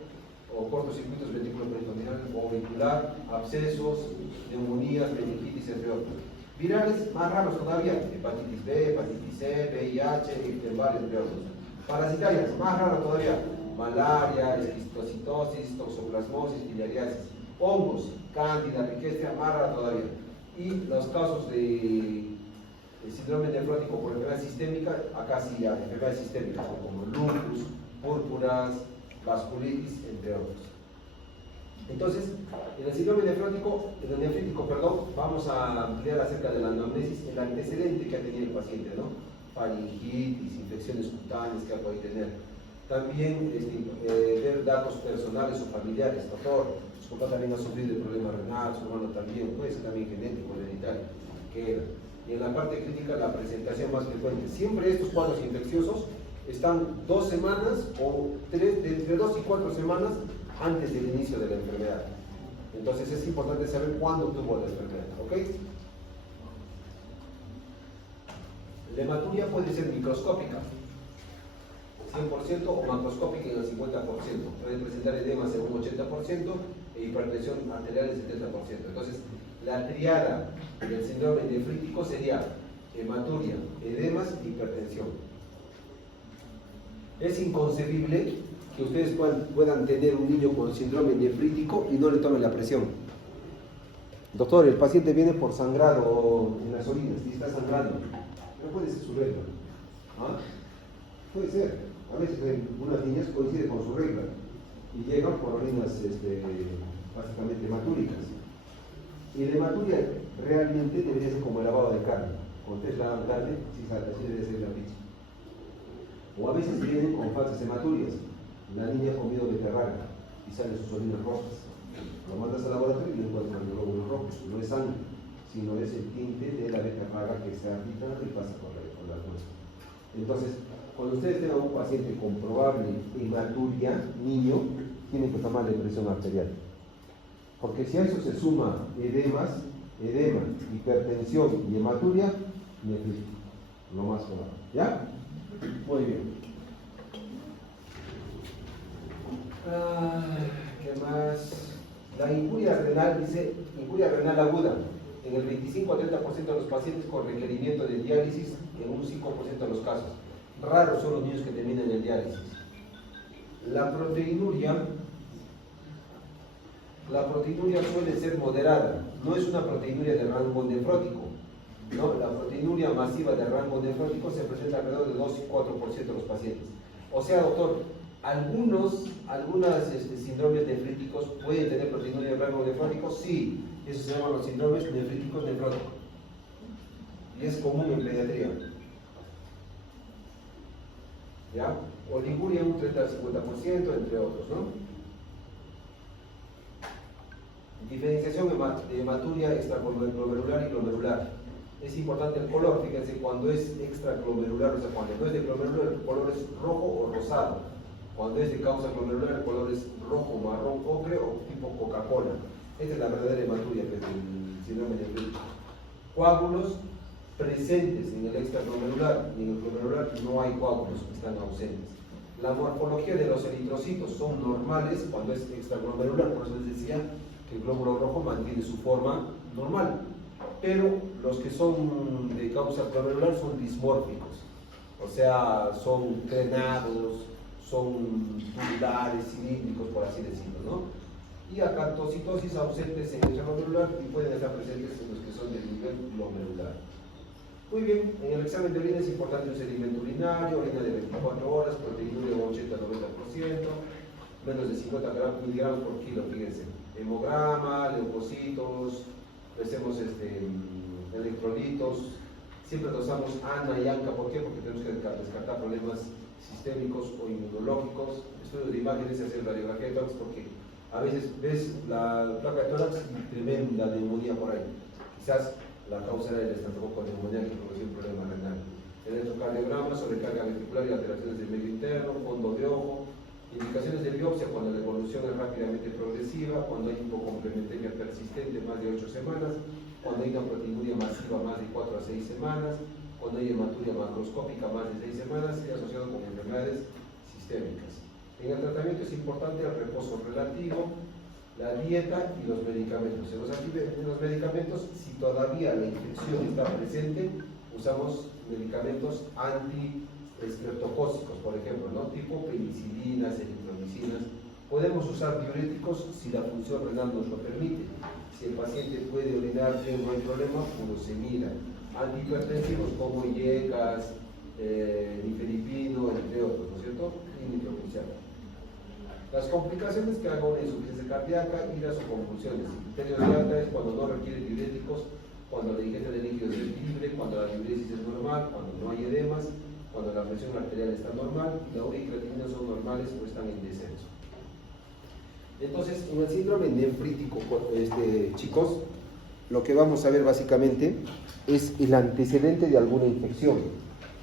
o cortocircuitos ventrículo-peritoneal o vehicular, abscesos, neumonías, meningitis, entre otros. Virales, más raros todavía, hepatitis B, hepatitis C, VIH, Epstein-Barr, entre otros. Parasitarias, más raras todavía, malaria, esquistocitosis, toxoplasmosis, filariasis. Hongos, cándida, riqueza, más rara todavía. Y los casos de síndrome nefrótico por enfermedad sistémica, acá sí hay enfermedades sistémicas como lupus, púrpuras, vasculitis, entre otros. Entonces, en el síndrome nefrítico, vamos a ampliar acerca de la anamnesis, el antecedente que ha tenido el paciente, ¿no? Faringitis, infecciones cutáneas que puede tener. También ver datos personales o familiares, doctor, su papá también ha sufrido de problema renal, su hermano también, puede ser también genético, hereditario, que era. Y en la parte clínica, la presentación más frecuente. Siempre estos cuadros infecciosos están 2 semanas o entre 2 y 4 semanas antes del inicio de la enfermedad. Entonces es importante saber cuándo tuvo la enfermedad, ¿ok? La hematuria puede ser microscópica, 100%, o macroscópica en el 50%. Puede presentar edemas en un 80%, e hipertensión arterial del 70%. Entonces, la triada del síndrome nefrítico sería hematuria, edemas e hipertensión. Es inconcebible que ustedes puedan tener un niño con síndrome nefrítico y no le tomen la presión. Doctor, el paciente viene por sangrado en las orinas y está sangrando. No puede ser su regla. ¿Ah? Puede ser. A veces unas niñas coinciden con su regla y llegan por orinas básicamente hematúricas. Y la hematuria realmente debería ser como el lavado de carne. Cuando ustedes lavan carne, sí, así debe ser la pizza. O a veces vienen con falsas hematurias. La niña ha comido beterraga y salen sus orinas rojas. Lo mandas al laboratorio y le encuentran los glóbulos rojos. No es sangre, sino es el tinte de la beterraga que se ha agitado y pasa por la muestra. Entonces, cuando ustedes tengan un paciente con probable hematuria, niño, tienen que tomarle presión arterial. Porque si a eso se suma edema, hipertensión y hematuria, nefrítico, lo más probable. ¿Ya? Muy bien. ¿Qué más? La injuria renal, dice, injuria renal aguda, en el 25 a 30% de los pacientes con requerimiento de diálisis, en un 5% de los casos. Raros son los niños que terminan en diálisis. La proteinuria suele ser moderada, no es una proteinuria de rango nefrótico. ¿No? La proteinuria masiva de rango nefrótico se presenta alrededor de 2 y 4% de los pacientes. O sea, doctor, algunas síndromes nefríticos pueden tener proteinuria de rango nefrótico, sí, esos se llaman los síndromes nefríticos nefróticos. Y es común en pediatría. ¿Ya? Oliguria un 30-50%, entre otros, ¿no? Diferenciación de hematuria extraglomerular y glomerular. Es importante el color, fíjense, cuando es extraglomerular, o sea, cuando no es de glomerular, el color es rojo o rosado. Cuando es de causa glomerular, el color es rojo, marrón, ocre o tipo Coca-Cola. Esta es la verdadera hematuria que es el síndrome nefrítico. Coágulos presentes en el extraglomerular y en el glomerular no hay coágulos, están ausentes. La morfología de los eritrocitos son normales cuando es extraglomerular, por eso les decía que el glóbulo rojo mantiene su forma normal, pero los que son de causa glomerular son dismórficos, o sea, son crenados, son tubulares, cilíndricos, por así decirlo, ¿no? Y acantocitosis ausentes en el extraglomerular y pueden estar presentes en los que son del nivel glomerular. Muy bien, en el examen de orina es importante un sedimento urinario, orina de 24 horas, proteinuria de 80-90%, menos de 50 miligramos por kilo, fíjense. Hemograma, leucocitos, hacemos electrolitos, siempre dosamos ANA y ANCA, ¿por qué? Porque tenemos que descartar problemas sistémicos o inmunológicos. Estudios de imágenes, hacer radiografía de tórax, porque a veces ves la placa de tórax y tremenda neumonía por ahí. Quizás la causa era el estreptococo neumonía que produce un problema renal. Electrocardiograma, sobrecarga ventricular y alteraciones del medio interno, fondo de ojo. Indicaciones de biopsia cuando la evolución es rápidamente progresiva, cuando hay hipocomplementemia persistente más de 8 semanas, cuando hay una proteinuria masiva más de 4 a 6 semanas, cuando hay hematuria macroscópica más de 6 semanas y asociado con enfermedades sistémicas. En el tratamiento es importante el reposo relativo, la dieta y los medicamentos. En los medicamentos, si todavía la infección está presente, usamos medicamentos anti-estreptocócicos, por ejemplo, ¿no? Tipo penicilinas, eritromicinas. Podemos usar diuréticos si la función renal nos lo permite. Si el paciente puede orinar bien, no hay problema, furosemida. Antihipertensivos como IECAS, nifedipino, entre otros, ¿no es cierto? Y nitroglicina. Las complicaciones que hagan una insuficiencia cardíaca, iras o convulsiones. El criterio de alta es cuando no requiere diuréticos, cuando la ingesta de líquidos es libre, cuando la diuresis es normal, cuando no hay edemas, cuando la presión arterial está normal, la urea y creatinina son normales o están en descenso. Entonces, en el síndrome nefrítico, chicos, lo que vamos a ver básicamente es el antecedente de alguna infección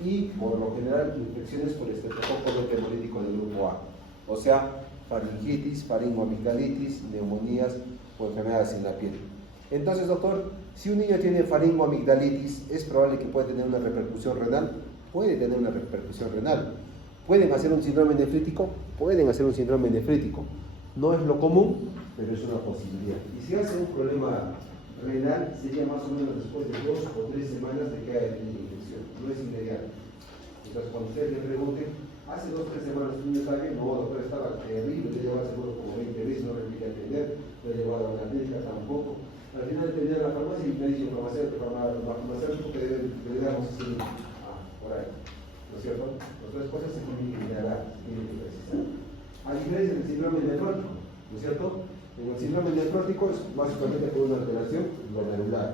y, por lo general, infecciones por estreptococo hemolítico del grupo A. O sea, faringitis, faringoamigdalitis, neumonías o enfermedades en la piel. Entonces, doctor, si un niño tiene faringoamigdalitis, ¿es probable que pueda tener una repercusión renal? Puede tener una repercusión renal. ¿Pueden hacer un síndrome nefrítico? Pueden hacer un síndrome nefrítico. No es lo común, pero es una posibilidad. Y si hace un problema renal, sería más o menos después de 2 o 3 semanas de que haya tenido infección, no es inmediato. Entonces, cuando usted le pregunte, hace 2 o 3 semanas un detalle, no, doctor, estaba terrible, le he llevado seguro como 20 veces, no le quería atender, le he llevado a una clínica tampoco. Al final terminé en la farmacia y me dice el farmacéutico que le damos así, por ahí, ¿no es cierto? Las 2 cosas se tienen que mirar, se tienen que precisar. A diferencia del síndrome nefrótico, ¿no es cierto? En el síndrome nefrótico es básicamente por una alteración glomerular.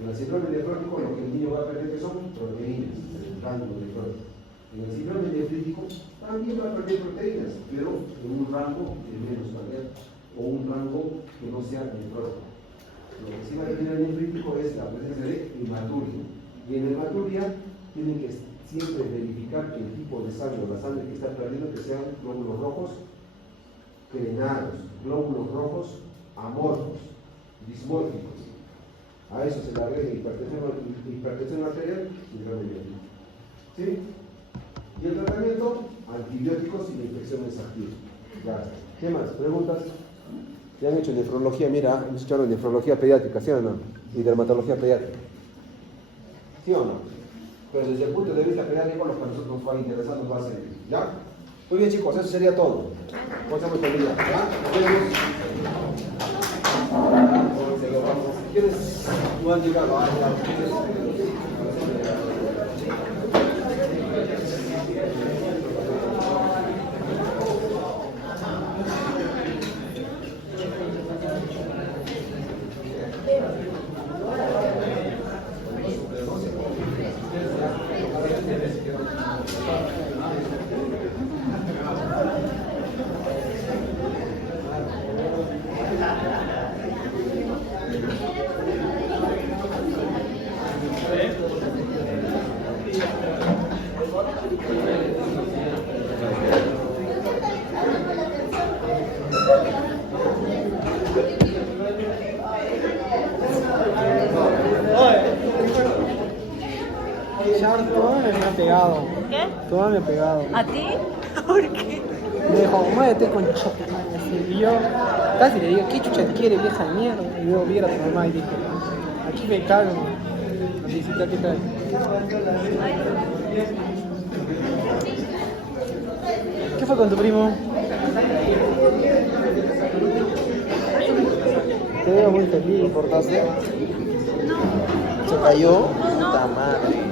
En el síndrome nefrótico lo que el niño va a perder que son proteínas, el rango nefrótico. En el síndrome nefrítico también va a perder proteínas, pero en un rango de menos calidad o un rango que no sea nefrótico. Lo que sí va a tener el nefrítico es la presencia de hematuria. Y en hematuria tienen que siempre verificar que el tipo de sangre o la sangre que está perdiendo que sean glóbulos rojos crenados, glóbulos rojos amorfos, dismórficos. A eso se le agrega hipertensión arterial y hidromielina. ¿Sí? Y el tratamiento, antibióticos y la infección mensajeros. Ya está. ¿Qué más? ¿Preguntas? Ya han hecho nefrología, mira, hemos hecho nefrología pediátrica, ¿sí o no? Y dermatología pediátrica. ¿Sí o no? Pero desde el punto de vista pediátrico, lo que a nosotros nos va a interesar nos va a servir. ¿Ya? Muy bien, chicos, eso sería todo. Pasamos el día. ¿Ya? Nos vemos. ¿Quiénes no han llegado? Char, tu mamá me ha pegado. ¿Qué? Tu mamá me ha pegado. ¿A ti? ¿Por qué? Me dijo, muévete con chope, así. Y yo casi le digo, ¿qué chucha te quiere, vieja de mierda? Y luego vi a tu mamá y dije, aquí me cago. Así, sí, ¿qué tal? ¿Qué fue con tu primo? Te veo muy feliz, ¿portaste? ¿Se cayó? Puta madre.